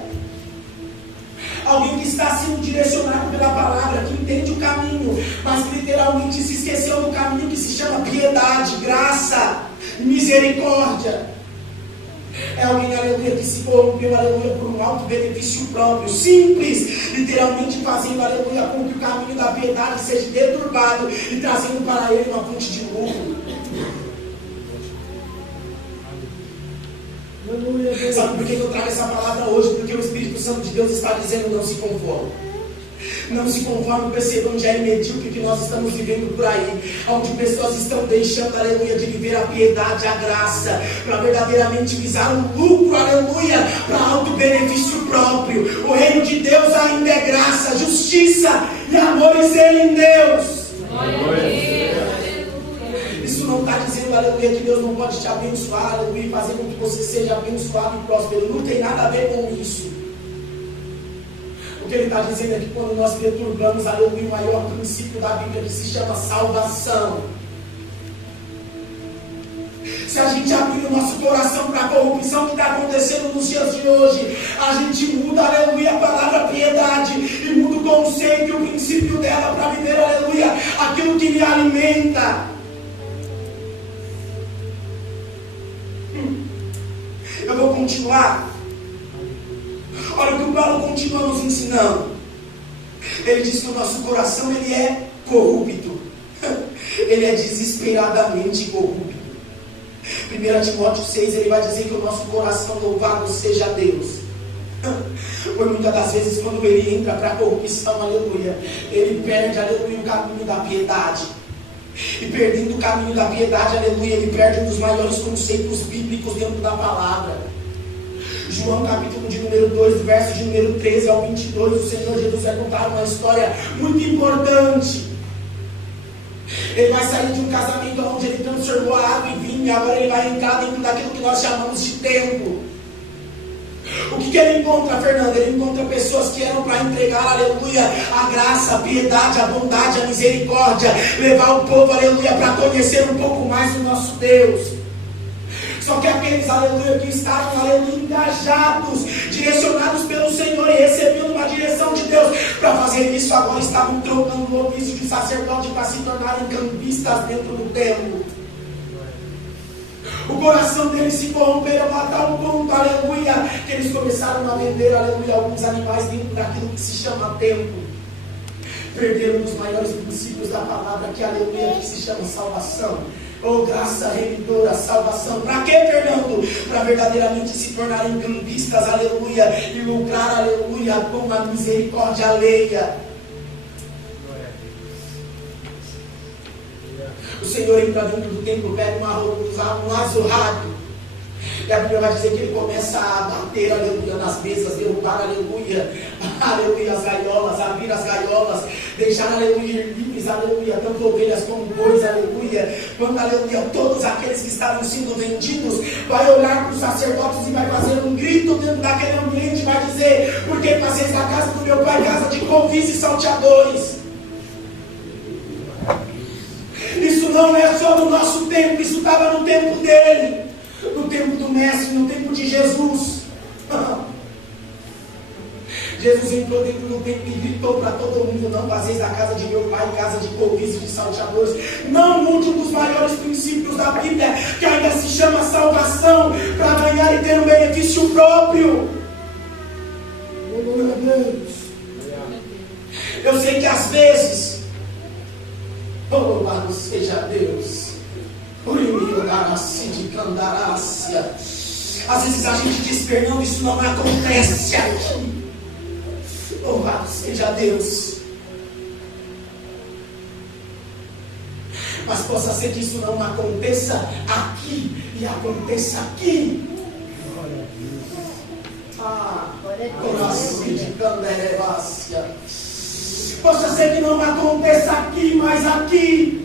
alguém que está sendo direcionado pela palavra, que entende o caminho, mas que literalmente se esqueceu do caminho que se chama piedade, graça, misericórdia. É alguém, aleluia, que se corrompeu, aleluia, por um alto benefício próprio, simples, literalmente fazendo, aleluia, com que o caminho da piedade seja deturbado e trazendo para ele uma fonte de lucro. Sabe por que eu trago essa palavra hoje? Porque o Espírito Santo de Deus está dizendo: não se conforme. Não se conforme com esse evangelho medíocre que nós estamos vivendo por aí, onde pessoas estão deixando, aleluia, de viver a piedade, a graça, para verdadeiramente visar o lucro, aleluia, para alto benefício próprio. O reino de Deus ainda é graça, justiça e amor e ser em Deus. Isso não está dizendo, aleluia, que Deus não pode te abençoar, aleluia, e fazer com que você seja abençoado e próspero. Não tem nada a ver com isso. O que ele está dizendo é que quando nós deturbamos, aleluia, o maior princípio da Bíblia, que se chama salvação, abrir o nosso coração para a corrupção que está acontecendo nos dias de hoje, a gente muda, aleluia, a palavra piedade e muda o conceito e o princípio dela para viver, aleluia, aquilo que me alimenta. Eu vou continuar. Olha o que o Paulo continua nos ensinando. Ele diz que o nosso coração ele é corrupto. Ele é desesperadamente corrupto. 1 Timóteo 6, ele vai dizer que o nosso coração, louvado seja Deus. Por muitas das vezes, quando ele entra para a corrupção, aleluia, ele perde, aleluia, o caminho da piedade. E perdendo o caminho da piedade, aleluia, ele perde um dos maiores conceitos bíblicos dentro da palavra. João capítulo de número 2, verso de número 13 ao 22, o Senhor Jesus vai contar uma história muito importante. Ele vai sair de um casamento onde ele transformou a água em vinho, e agora ele vai entrar dentro daquilo que nós chamamos de templo. O que ele encontra, Fernando? Ele encontra pessoas que eram para entregar, aleluia, a graça, a piedade, a bondade, a misericórdia, levar o povo, aleluia, para conhecer um pouco mais do nosso Deus. Só que aqueles, aleluia, que estavam, aleluia, engajados, direcionados pelo Senhor e recebendo uma direção de Deus para fazer isso, agora estavam trocando o ofício de sacerdote para se tornarem cambistas dentro do templo. O coração deles se corromperam a tal ponto, aleluia, que eles começaram a vender, aleluia, alguns animais dentro daquilo que se chama templo. Perderam um dos maiores princípios da palavra, que aleluia, que se chama salvação. Oh, graça remidora, salvação. Para quê, Fernando? Para verdadeiramente se tornarem cambistas, aleluia, e lucrar, aleluia, com a misericórdia alheia. O Senhor entra dentro do templo, pega um azurrado, e a Bíblia vai dizer que ele começa a bater, aleluia, nas mesas, derrubar, aleluia, aleluia, as gaiolas, abrir as gaiolas, deixar, aleluia, livres, aleluia, tanto ovelhas como bois, aleluia, quando, aleluia, todos aqueles que estavam sendo vendidos, vai olhar para os sacerdotes e vai fazer um grito dentro daquele ambiente, vai dizer: porque passeis na casa do meu pai, casa de convis e salteadores. Isso não é só no nosso tempo, isso estava no tempo dele, no tempo do Mestre, no tempo de Jesus. Jesus entrou dentro do templo e gritou para todo mundo: não fazeis da casa de meu pai casa de convis e de salteadores. Não mude um dos maiores princípios da Bíblia, que ainda se chama salvação, para ganhar e ter um benefício próprio. Eu sei que às vezes, louvado seja Deus, às vezes a gente diz: Fernando, isso não acontece aqui. Louvado seja Deus. Mas possa ser que isso não aconteça aqui e aconteça aqui. Possa ser que não aconteça aqui, mas aqui.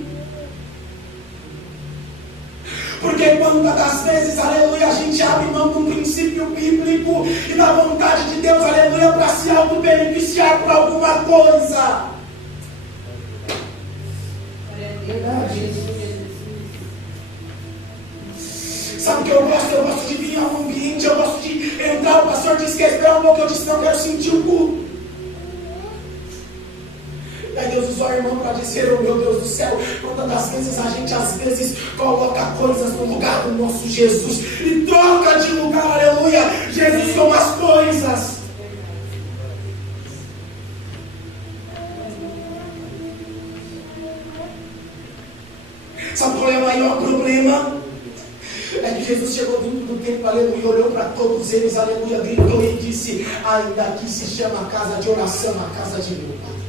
Porque quantas das vezes, aleluia, a gente abre mão de um princípio bíblico e da vontade de Deus, aleluia, para se auto-beneficiar por alguma coisa. Sabe o que eu gosto? Eu gosto de vir ao ambiente, eu gosto de entrar. O pastor disse que esperar um pouco, eu disse: não, quero sentir o culto. Aí Deus usou a irmã para dizer: oh meu Deus do céu, quantas das vezes a gente às vezes coloca coisas no lugar do nosso Jesus e troca de lugar, aleluia, Jesus com as coisas. Sabe qual é o maior problema? É que Jesus chegou dentro do templo, aleluia, olhou para todos eles, aleluia, gritou e disse: ainda aqui se chama casa de oração, a casa de meu Pai.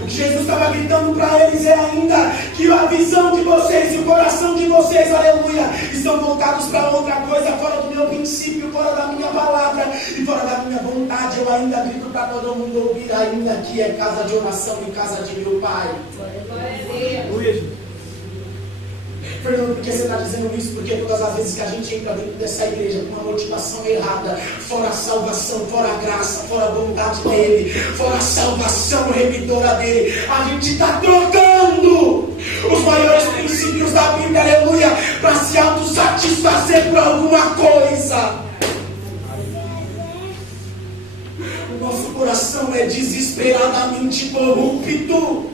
O que Jesus estava gritando para eles é ainda que a visão de vocês e o coração de vocês, aleluia, estão voltados para outra coisa, fora do meu princípio, fora da minha palavra e fora da minha vontade. Eu ainda grito para todo mundo ouvir: ainda que é casa de oração e casa de meu Pai. Fernando, por que você está dizendo isso? Porque todas as vezes que a gente entra dentro dessa igreja com uma motivação errada, fora a salvação, fora a graça, fora a bondade dele, fora a salvação remidora dele, a gente está trocando os maiores princípios da Bíblia, aleluia, para se autossatisfazer por alguma coisa. O nosso coração é desesperadamente corrupto.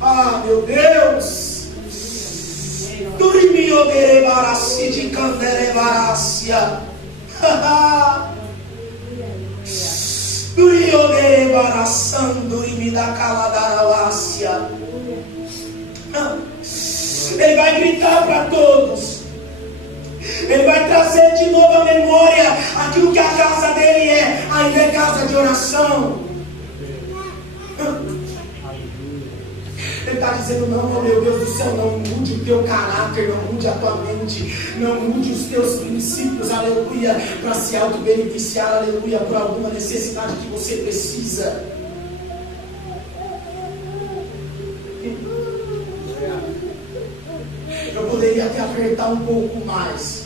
Ah, meu Deus! Durimi oberebarassi de canderebarácia. Duri oberebarassam, durimi da caladaralácia. Ele vai gritar para todos. Ele vai trazer de novo à memória aquilo que a casa dele é. Ainda é casa de oração. Ele está dizendo: não, oh meu Deus do céu, não mude o teu caráter, não mude a tua mente, não mude os teus princípios, aleluia, para se auto-beneficiar, aleluia, por alguma necessidade que você precisa. Eu poderia até apertar um pouco mais.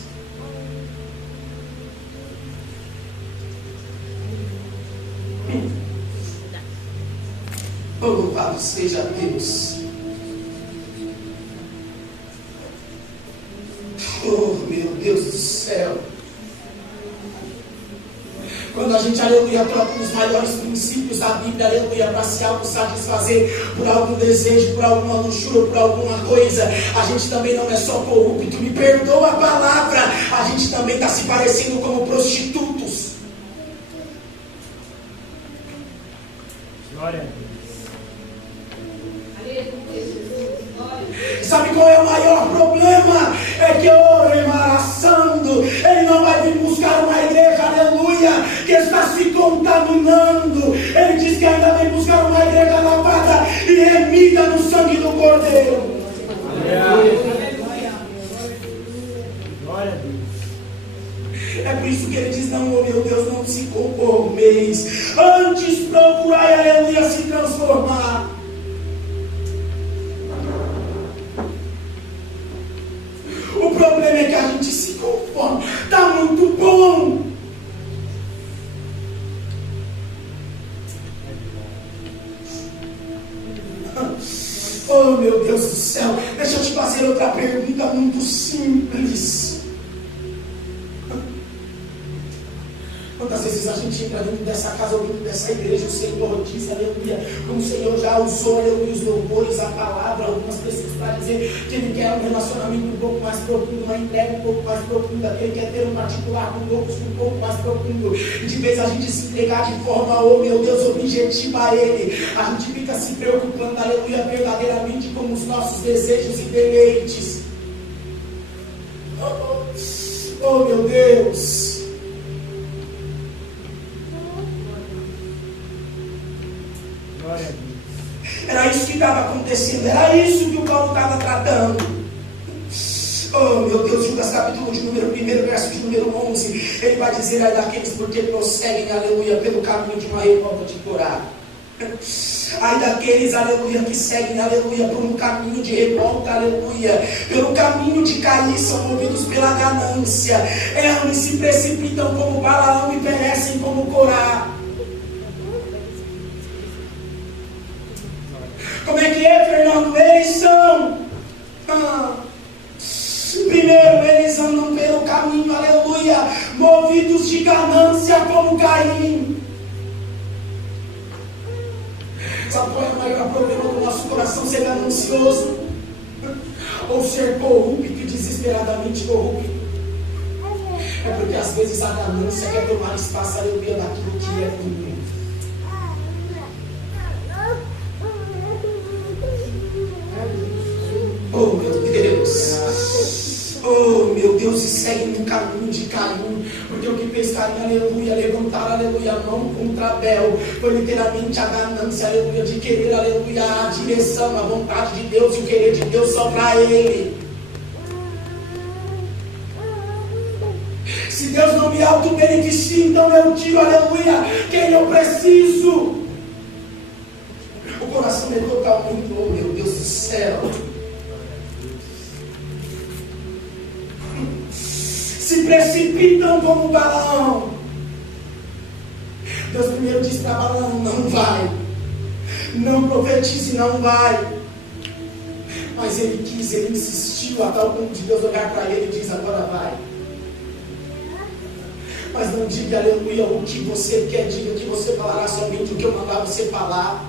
Oh, louvado seja Deus. Oh, meu Deus do céu. Quando a gente, aleluia, troca os maiores princípios da Bíblia, aleluia, para se autossatisfazer por algum desejo, por alguma luxúria, por alguma coisa, a gente também não é só corrupto, me perdoa a palavra, a gente também está se parecendo como prostitutos. Glória a Deus. Sabe qual é o maior problema? É que embaraçando, ele não vai vir buscar uma igreja, aleluia, que está se contaminando. Ele diz que ainda vem buscar uma igreja lavada e remida no sangue do Cordeiro. Glória a Deus. É por isso que ele diz: não, oh meu Deus, não se conformeis, antes procurai, aleluia, se transformar. O problema é que a gente se conforma. Está muito bom. Oh, meu Deus do céu. Deixa eu te fazer outra pergunta muito simples. Quantas vezes a gente entra dentro dessa casa, ou dentro dessa igreja, o Senhor diz, aleluia, como o Senhor já usou, aleluia, os louvores, a palavra, algumas pessoas para dizer que Ele quer um relacionamento um pouco mais profundo, uma entrega um pouco mais profunda, que Ele quer ter um particular com outros um pouco mais profundo. E de vez a gente se entregar de forma, oh meu Deus, objetiva a Ele, a gente fica se preocupando, aleluia, verdadeiramente com os nossos desejos e deleites. Oh meu Deus. Era isso que estava acontecendo, era isso que o Paulo estava tratando. Oh meu Deus, Judas capítulo de número 1, verso de número 11, ele vai dizer: ai daqueles porque prosseguem, aleluia, pelo caminho de uma revolta de Corá. Ai daqueles, aleluia, que seguem, aleluia, por um caminho de revolta, aleluia, pelo caminho de cair, são movidos pela ganância, erram e se precipitam como Balaão e perecem como Corá. Como é que é, Fernando? Eles são primeiro, eles andam pelo caminho, aleluia, movidos de ganância como Caim. Sabe qual é o maior problema do nosso coração? Ser ganancioso ou ser corrupto e desesperadamente corrupto? É porque às vezes a ganância quer tomar espaço, aleluia, daquilo que é ruim. Oh meu Deus, oh meu Deus, e segue no caminho de Caim, porque o que fez Caim, aleluia, levantar, aleluia, a mão contra Abel, foi literalmente a ganância, aleluia, de querer, aleluia, a direção, a vontade de Deus e o querer de Deus só para ele. Se Deus não me auto-beneficia, então eu tiro, aleluia, quem eu preciso. O coração é totalmente, oh meu Deus do céu. Se precipitam como Balaão. Deus primeiro disse para Balaão: não vai, não profetize, não vai. Mas ele quis, ele insistiu a tal ponto de Deus olhar para ele e diz: agora vai. Mas não diga, aleluia, o que você quer, diga que você falará somente o que eu mandar você falar.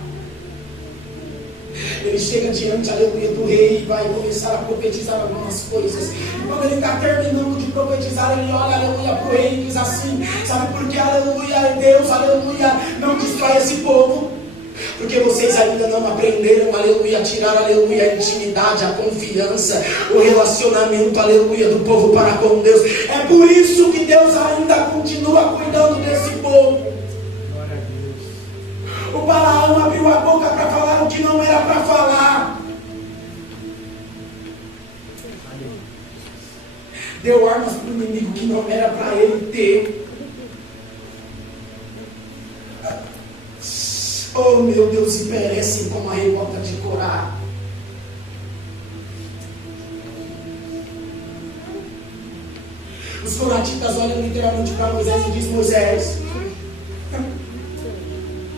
Ele chega diante, aleluia, do rei e vai começar a profetizar algumas coisas. Quando ele está terminando de profetizar, ele olha, aleluia, para o rei e diz assim: sabe por que, aleluia, Deus, aleluia, não destrói esse povo? Porque vocês ainda não aprenderam, aleluia, a tirar, aleluia, a intimidade, a confiança, o relacionamento, aleluia, do povo para com Deus. É por isso que Deus ainda continua cuidando desse povo. O Balaão abriu a boca para falar o que não era para falar. Deu armas para o inimigo que não era para ele ter. Oh meu Deus, e perecem como a revolta de Corá. Os coratitas olham literalmente para Moisés e dizem: Moisés,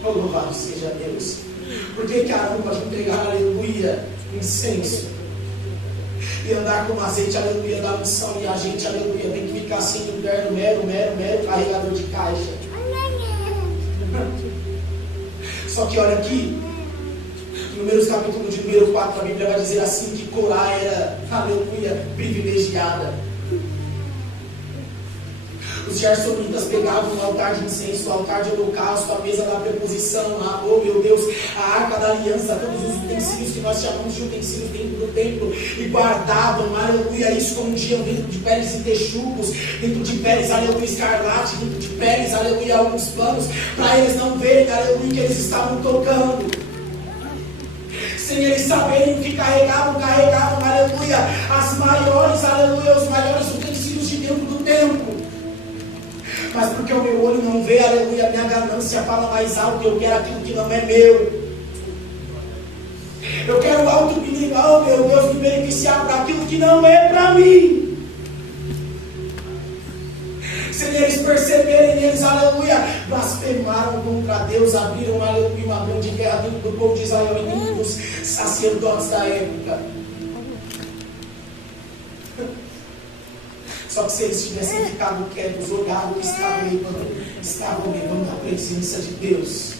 oh louvado seja Deus, por que Arão pode entregar, aleluia, incenso e andar com azeite, aleluia, da unção, e a gente, aleluia, tem que ficar assim, mero carregador de caixa? Só que olha aqui, Números capítulo de número 4, a Bíblia vai dizer assim, que Corá era, aleluia, privilegiada. Os gersonitas pegavam o altar de incenso, o altar de holocausto, a mesa da preposição, oh meu Deus, a arca da aliança, todos os utensílios que nós chamamos de utensílios dentro do templo, e guardavam, aleluia, escondiam dentro de peles e texugos, dentro de peles, aleluia, escarlate, dentro de peles, aleluia, alguns panos, para eles não verem, aleluia, que eles estavam tocando. Sem eles saberem que carregavam, aleluia, as maiores, aleluia, os maiores utensílios de dentro do templo. Mas porque o meu olho não vê, aleluia, a minha ganância fala mais alto, eu quero aquilo que não é meu. Eu quero alto, oh meu Deus, me beneficiar para aquilo que não é para mim. Sem eles perceberem, eles, aleluia, blasfemaram contra Deus, abriram, aleluia, uma grande guerra dentro do povo de Israel e dentro dos sacerdotes da época. Só que se eles tivessem ficado quietos, olhado, estavam levando a presença de Deus.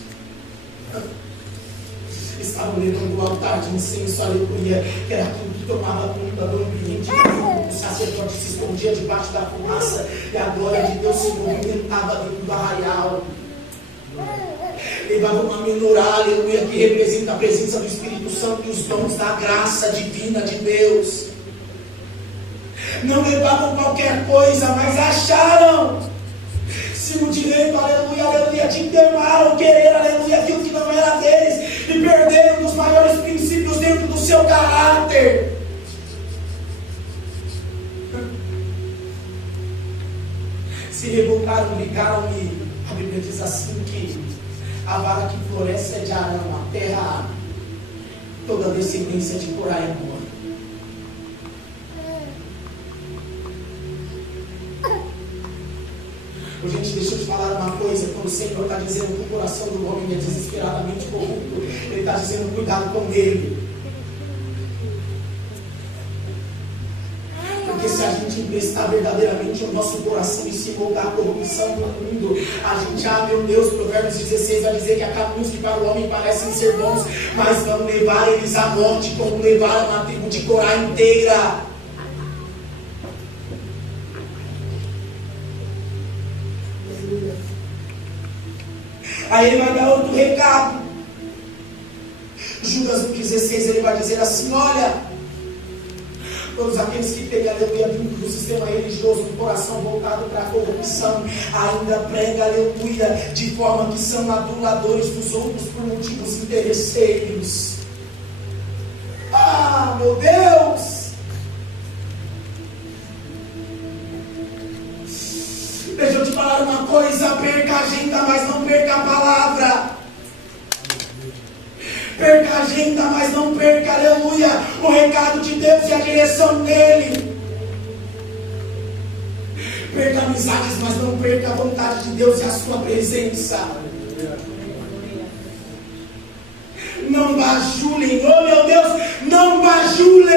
Estavam levando o altar de incenso, aleluia, que era aquilo que tomava conta do ambiente. O sacerdote se escondia debaixo da fumaça e a glória de Deus se movimentava dentro do arraial. Levavam uma menorá, aleluia, que representa a presença do Espírito Santo e os dons da graça divina de Deus. Não levavam qualquer coisa, mas acharam-se no direito, aleluia, de enterrar ou querer, aleluia, aquilo que não era deles, e perderam um dos maiores princípios dentro do seu caráter. Se revoltaram, ligaram-me. A Bíblia diz assim que a vara que floresce é de Arão, a terra, toda a descendência de Corá é boa. Gente, deixa eu te falar uma coisa. Quando o Senhor está dizendo que o coração do homem é desesperadamente corrupto, Ele está dizendo: cuidado com ele. Porque se a gente emprestar verdadeiramente o nosso coração e se moldar a corrupção do mundo, a gente, meu Deus, Provérbios 16 vai dizer que há caminhos que para o homem parecem ser bons, mas vão levar eles à morte, como levaram uma tribo de Corá inteira. Aí ele vai dar outro recado. Judas 1,16, ele vai dizer assim: olha, todos aqueles que têm, aleluia, vindo do sistema religioso, do coração voltado para a corrupção, ainda prega, aleluia, de forma que são aduladores dos outros por motivos interesseiros. Ah, meu Deus! Deixa eu te falar uma coisa: perca a agenda, mas não perca a palavra. Perca a agenda, mas não perca, aleluia, o recado de Deus e a direção dele. Perca amizades, mas não perca a vontade de Deus e a sua presença. Não bajulem, oh meu Deus, não bajulem.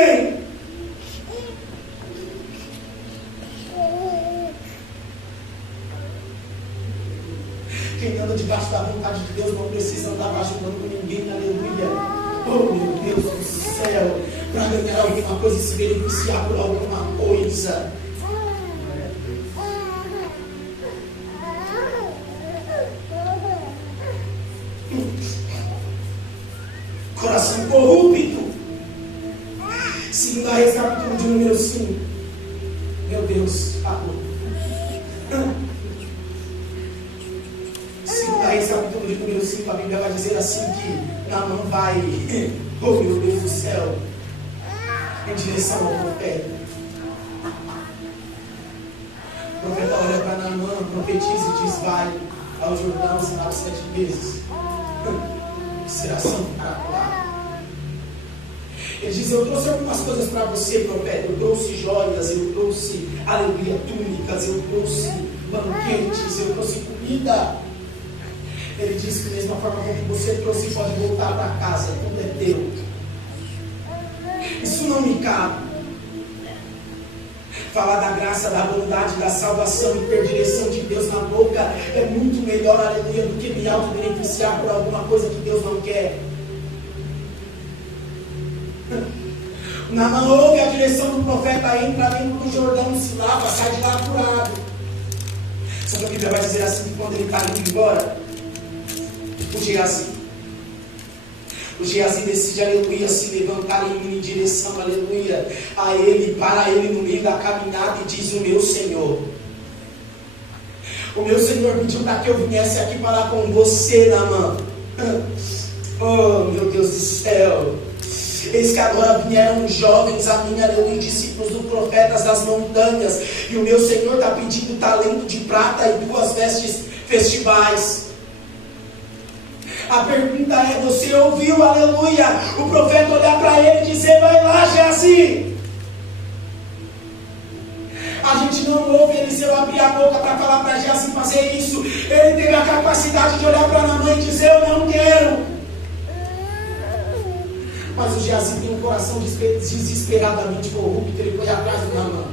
alguma coisa e se beneficiar por alguma coisa. Coração corrupto. 2 Reis, capítulo de número 5. Meu Deus, acabou. 2 Reis, capítulo de número 5, a Bíblia vai dizer assim que Naamã vai, oh meu Deus do céu, em direção ao profeta. O profeta olha para Naamã, profetiza e diz: vai ao Jordão, se lava 7 vezes. Será santo para lá. Ele diz: eu trouxe algumas coisas para você, profeta. Eu trouxe joias, eu trouxe, aleluia, túnicas, eu trouxe banquetes, eu trouxe comida. Ele diz que da mesma forma como você trouxe, pode voltar para casa, tudo é teu. Isso não me cabe. Falar da graça, da bondade, da salvação e ter direção de Deus na boca é muito melhor, aleluia, do que me auto-beneficiar por alguma coisa que Deus não quer. Naamã ouve a direção do profeta, entra dentro do Jordão, se lava, sai de lá curado. Só que a Bíblia vai dizer assim que quando ele está indo embora, o Geazi decide, aleluia, se levantar e ir em direção, aleluia, a ele, para ele no meio da caminhada, e diz: o meu Senhor pediu para que eu viesse aqui falar com você, Naamã. Oh meu Deus do céu. Eis que agora vieram jovens a mim, aleluia, discípulos do profetas das montanhas, e o meu Senhor está pedindo talento de prata e 2 vestes festivais. A pergunta é: você ouviu, aleluia, o profeta olhar para ele e dizer: vai lá, Geazi? A gente não ouve Eliseu abrir a boca para falar para Geazi fazer isso. Ele teve a capacidade de olhar para Naamã e dizer: eu não quero. Mas o Geazi tem um coração desesperadamente corrupto. Ele foi atrás do Naamã.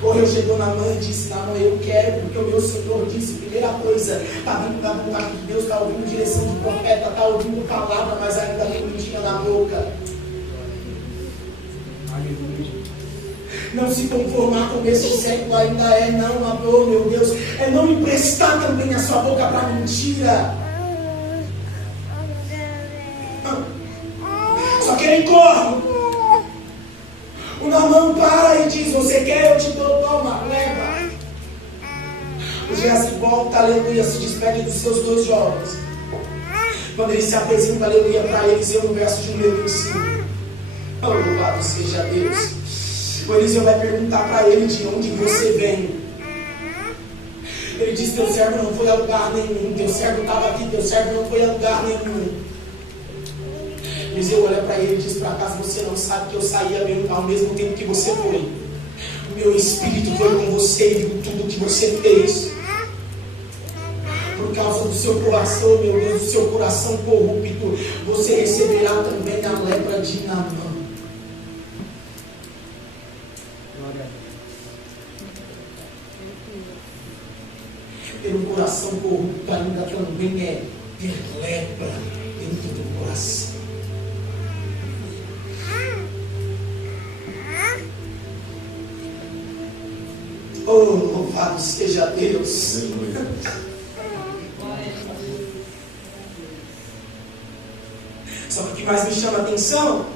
Correu, chegou Naamã e disse: Naamã, eu quero, porque o meu Senhor disse. Primeira coisa, está vindo da vontade de Deus, está ouvindo direção do profeta, está ouvindo palavra, mas ainda tem mentira na boca. Não se conformar com esse século ainda é não, amor, meu Deus, é não emprestar também a sua boca para mentira. Só que ele corre. O Naamã para e diz: você quer, eu te dou, toma, leva. O Geazi volta, aleluia, se despede dos seus 2 jovens. Quando ele se apresenta, aleluia, para Eliseu no verso de número 25. Oh, louvado seja Deus. O Eliseu vai perguntar para ele: de onde você vem? Ele diz: teu servo não foi a lugar nenhum. Teu servo estava aqui, teu servo não foi a lugar nenhum. Eliseu olha para ele e diz: por acaso você não sabe que eu saí ao mesmo tempo que você foi? O meu espírito foi com você e viu tudo que você fez. Por causa do seu coração, meu Deus, do seu coração corrupto, você receberá também a lepra de Naamã. Ter um coração corrupto ainda também é ter lepra dentro do coração. Oh, louvado seja Deus. Só que o que mais me chama a atenção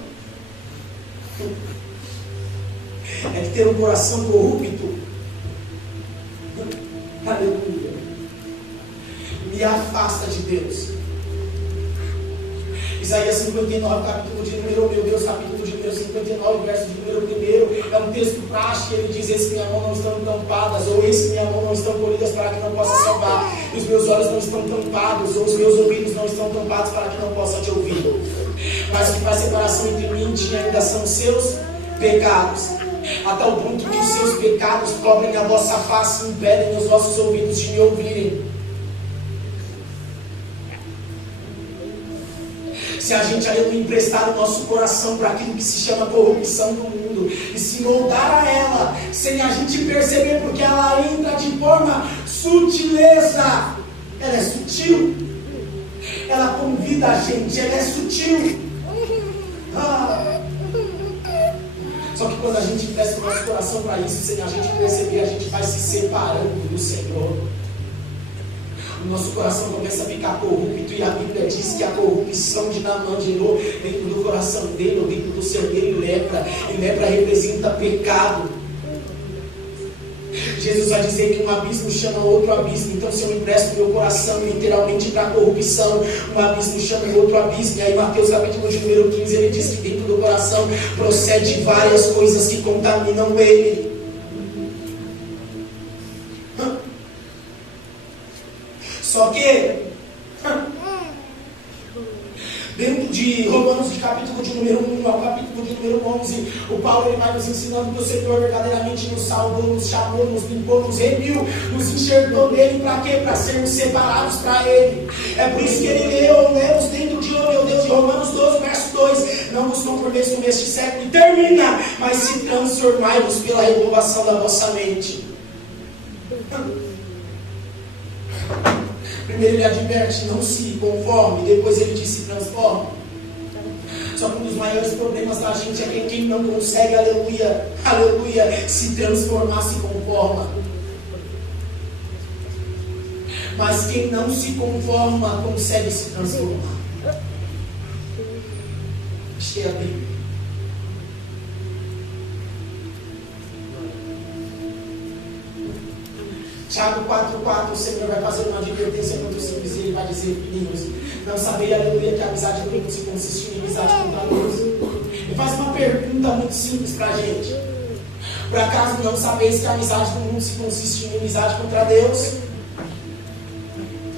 é que ter um coração corrupto, aleluia, me afasta de Deus. Isaías 59, capítulo de número, meu Deus, capítulo de número 59, verso de número 1, é um texto prático. Ele diz: eis que minha mão não estão tampadas, ou eis que minha mão não estão polidas para que não possa salvar, e os meus olhos não estão tampados, ou os meus ouvidos não estão tampados para que não possa te ouvir. Mas o que faz separação entre mim e ti ainda são os seus pecados, a tal ponto que os seus pecados cobrem a vossa face e impedem os vossos ouvidos de me ouvirem. Se a gente emprestar o nosso coração para aquilo que se chama corrupção do mundo e se moldar a ela, sem a gente perceber, porque ela entra de forma sutileza, ela é sutil, ela convida a gente, ela é sutil. Só que quando a gente empresta o nosso coração para isso, sem a gente perceber, a gente vai se separando do Senhor. O nosso coração começa a ficar corrupto, e a Bíblia diz que a corrupção de Naamã gerou dentro do coração dele, ou dentro do seu dele, lepra. E lepra representa pecado. Jesus vai dizer que um abismo chama outro abismo. Então, se eu empresto meu coração literalmente para a corrupção, um abismo chama outro abismo. E aí Mateus capítulo de número 15, ele diz que dentro do coração procede várias coisas que contaminam ele. Só que dentro de Romanos, de capítulo de número 1 ao capítulo de número 11, o Paulo ele vai nos ensinando que o Senhor verdadeiramente nos salvou, nos chamou, nos limpou, nos remiu, nos enxertou dele. Para quê? Para sermos separados para ele. É por isso que ele lemos dentro de, oh meu Deus, de Romanos 12, verso 2: não vos conformeis com este século, e termina, mas se transformai-vos pela renovação da vossa mente. Primeiro ele adverte, não se conforme, depois ele diz, se transforme. Só que um dos maiores problemas da gente é que quem não consegue, aleluia, aleluia, se transformar, se conforma. Mas quem não se conforma, consegue se transformar. Achei a Bíblia. Tiago 4,4, o Senhor vai fazer uma advertência muito simples e ele vai dizer, filhinhos, não sabei, aleluia, que a amizade do mundo se consiste em amizade contra Deus. Ele faz uma pergunta muito simples para a gente. Por acaso não sabeis que a amizade do mundo se consiste em amizade contra Deus?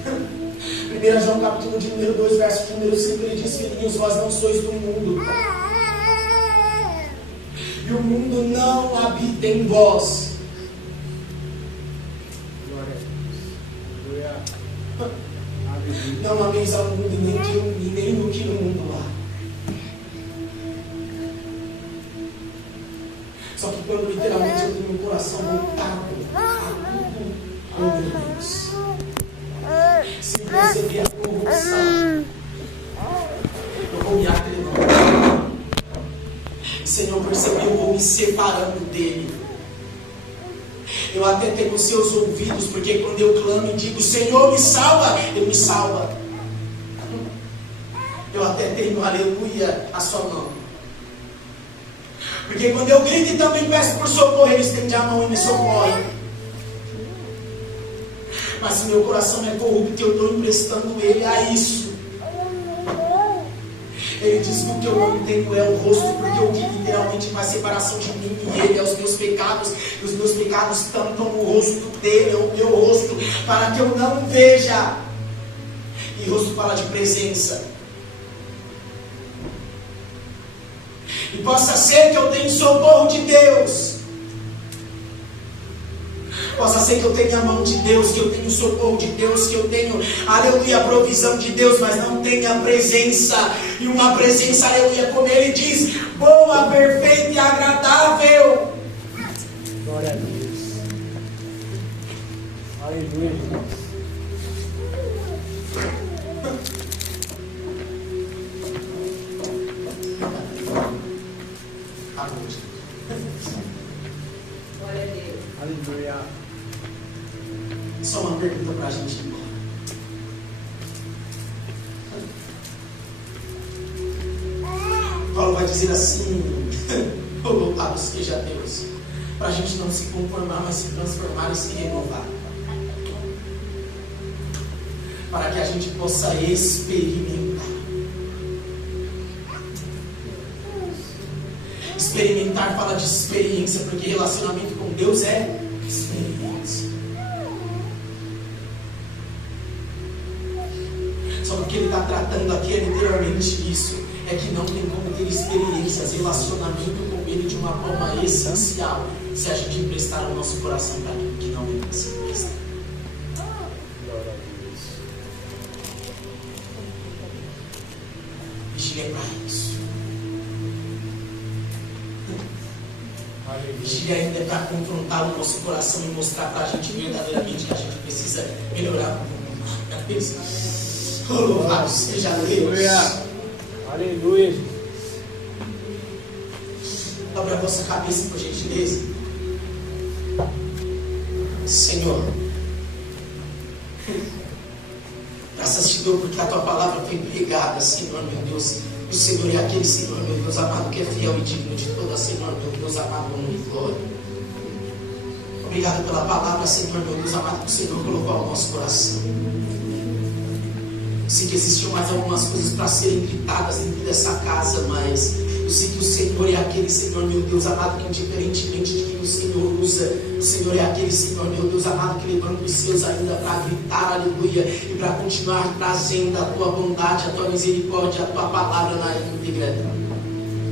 1 João capítulo de número 2, verso de número 5, ele diz, filhinhos, vós não sois do mundo, e o mundo não habita em vós. Não ameis ao mundo e nem no que no mundo há. Só que quando literalmente eu tenho um coração voltado a meu Deus, se perceber a corrupção, eu vou me atrevendo. E se eu não perceber, eu vou me separando dele. Eu até tenho os seus ouvidos, porque quando eu clamo e digo, Senhor me salva, Ele me salva. Eu até tenho, aleluia, a sua mão. Porque quando eu grito e também peço por socorro, Ele estende a mão e me socorre. Mas se meu coração é corrupto, eu estou emprestando Ele a isso. Ele diz que o que eu não tenho é o rosto, porque o que literalmente faz separação de mim e Ele é os meus pecados, e os meus pecados tampam o rosto dele, é o meu rosto, para que eu não veja. E rosto fala de presença. E possa ser que eu tenha socorro de Deus, possa ser que eu tenha a mão de Deus, que eu tenha o socorro de Deus, que eu tenha, aleluia, a provisão de Deus, mas não tenha a presença. E uma presença, aleluia, como ele diz, boa, perfeita e agradável. Glória a Deus. Aleluia, Jesus. Glória a Deus. Aleluia. Só uma pergunta para a gente ir embora. Paulo vai dizer assim, louvado seja Deus, para a gente não se conformar, mas se transformar e se renovar, para que a gente possa experimentar. Experimentar fala de experiência, porque relacionamento com Deus é experiência. Só que o que ele está tratando aqui é literalmente isso. É que não tem como ter experiências, relacionamento com Ele de uma forma essencial, se a gente emprestar o nosso coração para aquilo que não deve ser emprestado. Vigia para isso. Vigia ainda para confrontar o nosso coração e mostrar para a gente verdadeiramente que a gente precisa melhorar como cabeça. Louvado seja Deus. Aleluia. Abre a vossa cabeça, por gentileza. Senhor, graças te dou porque a tua palavra foi pregada, Senhor, meu Deus. O Senhor é aquele, Senhor, meu Deus amado, que é fiel e digno de toda, Senhor, meu Deus amado, honra e glória. Obrigado pela palavra, Senhor, meu Deus amado, que o Senhor colocou ao nosso coração. Eu sei que existiam mais algumas coisas para serem gritadas dentro dessa casa, mas eu sei que o Senhor é aquele, Senhor, meu Deus amado, que indiferentemente de quem o Senhor usa, o Senhor é aquele, Senhor, meu Deus amado, que levanta os seus ainda para gritar, aleluia, e para continuar trazendo a tua bondade, a tua misericórdia, a tua palavra na íntegra.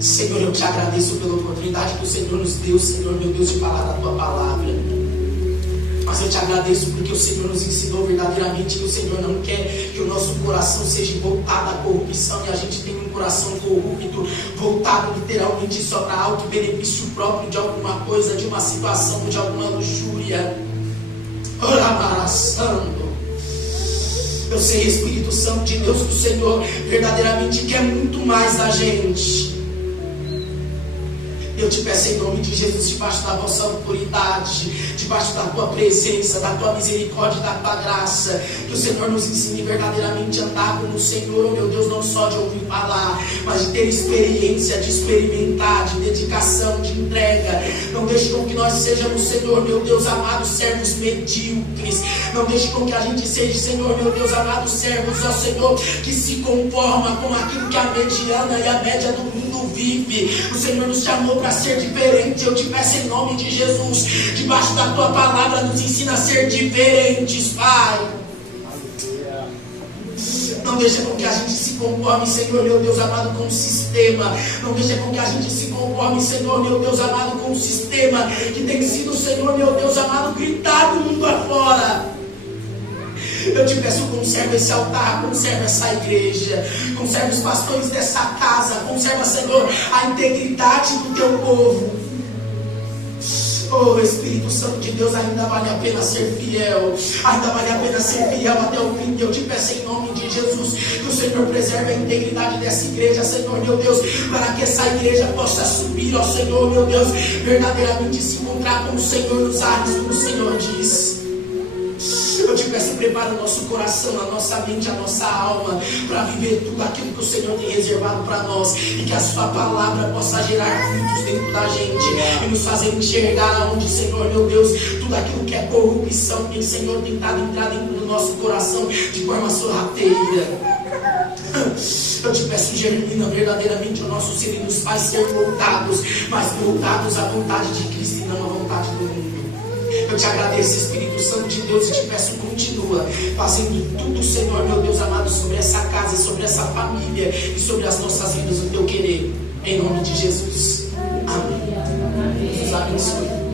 Senhor, eu te agradeço pela oportunidade que o Senhor nos deu, Senhor, meu Deus, de falar da tua palavra. Mas eu te agradeço porque o Senhor nos ensinou verdadeiramente que o Senhor não quer que o nosso coração seja voltado à corrupção e a gente tem um coração corrupto, voltado literalmente só para auto-benefício próprio de alguma coisa, de uma situação, de alguma luxúria. Oramassando. Eu sei, Espírito Santo de Deus, que o Senhor verdadeiramente quer muito mais da gente. Eu te peço em nome de Jesus, debaixo da vossa autoridade, debaixo da tua presença, da tua misericórdia, da tua graça, que o Senhor nos ensine verdadeiramente a andar como o Senhor, meu Deus, não só de ouvir falar, mas de ter experiência, de experimentar, de dedicação, de entrega. Não deixe com que nós sejamos, Senhor, meu Deus amado, servos medíocres. Não deixe com que a gente seja, Senhor, meu Deus amado, servos, ó Senhor, que se conforma com aquilo que a mediana e a média do mundo vive. O Senhor nos chamou para ser diferente. Eu te peço em nome de Jesus, debaixo da tua palavra, nos ensina a ser diferentes, Pai. Não deixa com que a gente se conforme, Senhor, meu Deus amado, com o sistema. Não deixa com que a gente se conforme, Senhor, meu Deus amado, com o sistema que tem sido, Senhor, meu Deus amado, gritado mundo afora. Eu te peço, conserva esse altar, conserva essa igreja, conserva os pastores dessa casa, conserva, Senhor, a integridade do teu povo. Oh, Espírito Santo de Deus, ainda vale a pena ser fiel, ainda vale a pena ser fiel até o fim. Eu te peço em nome de Jesus, que o Senhor preserve a integridade dessa igreja, Senhor, meu Deus, para que essa igreja possa subir, ó Senhor, meu Deus, verdadeiramente se encontrar com o Senhor nos ares, como o Senhor diz. Eu te peço, prepara o nosso coração, a nossa mente, a nossa alma, para viver tudo aquilo que o Senhor tem reservado para nós, e que a sua palavra possa gerar frutos dentro da gente, e nos fazer enxergar aonde, Senhor, meu Deus, tudo aquilo que é corrupção, que o Senhor tem tentado entrar dentro do nosso coração de forma sorrateira. Eu te peço, germina verdadeiramente o nosso ser e nos faz ser voltados, mas voltados à vontade de Cristo e não à vontade do mundo. Eu te agradeço, Espírito Santo de Deus, e te peço, continua fazendo tudo, Senhor, meu Deus amado, sobre essa casa, sobre essa família e sobre as nossas vidas, o teu querer, em nome de Jesus. Amém. Jesus abençoe.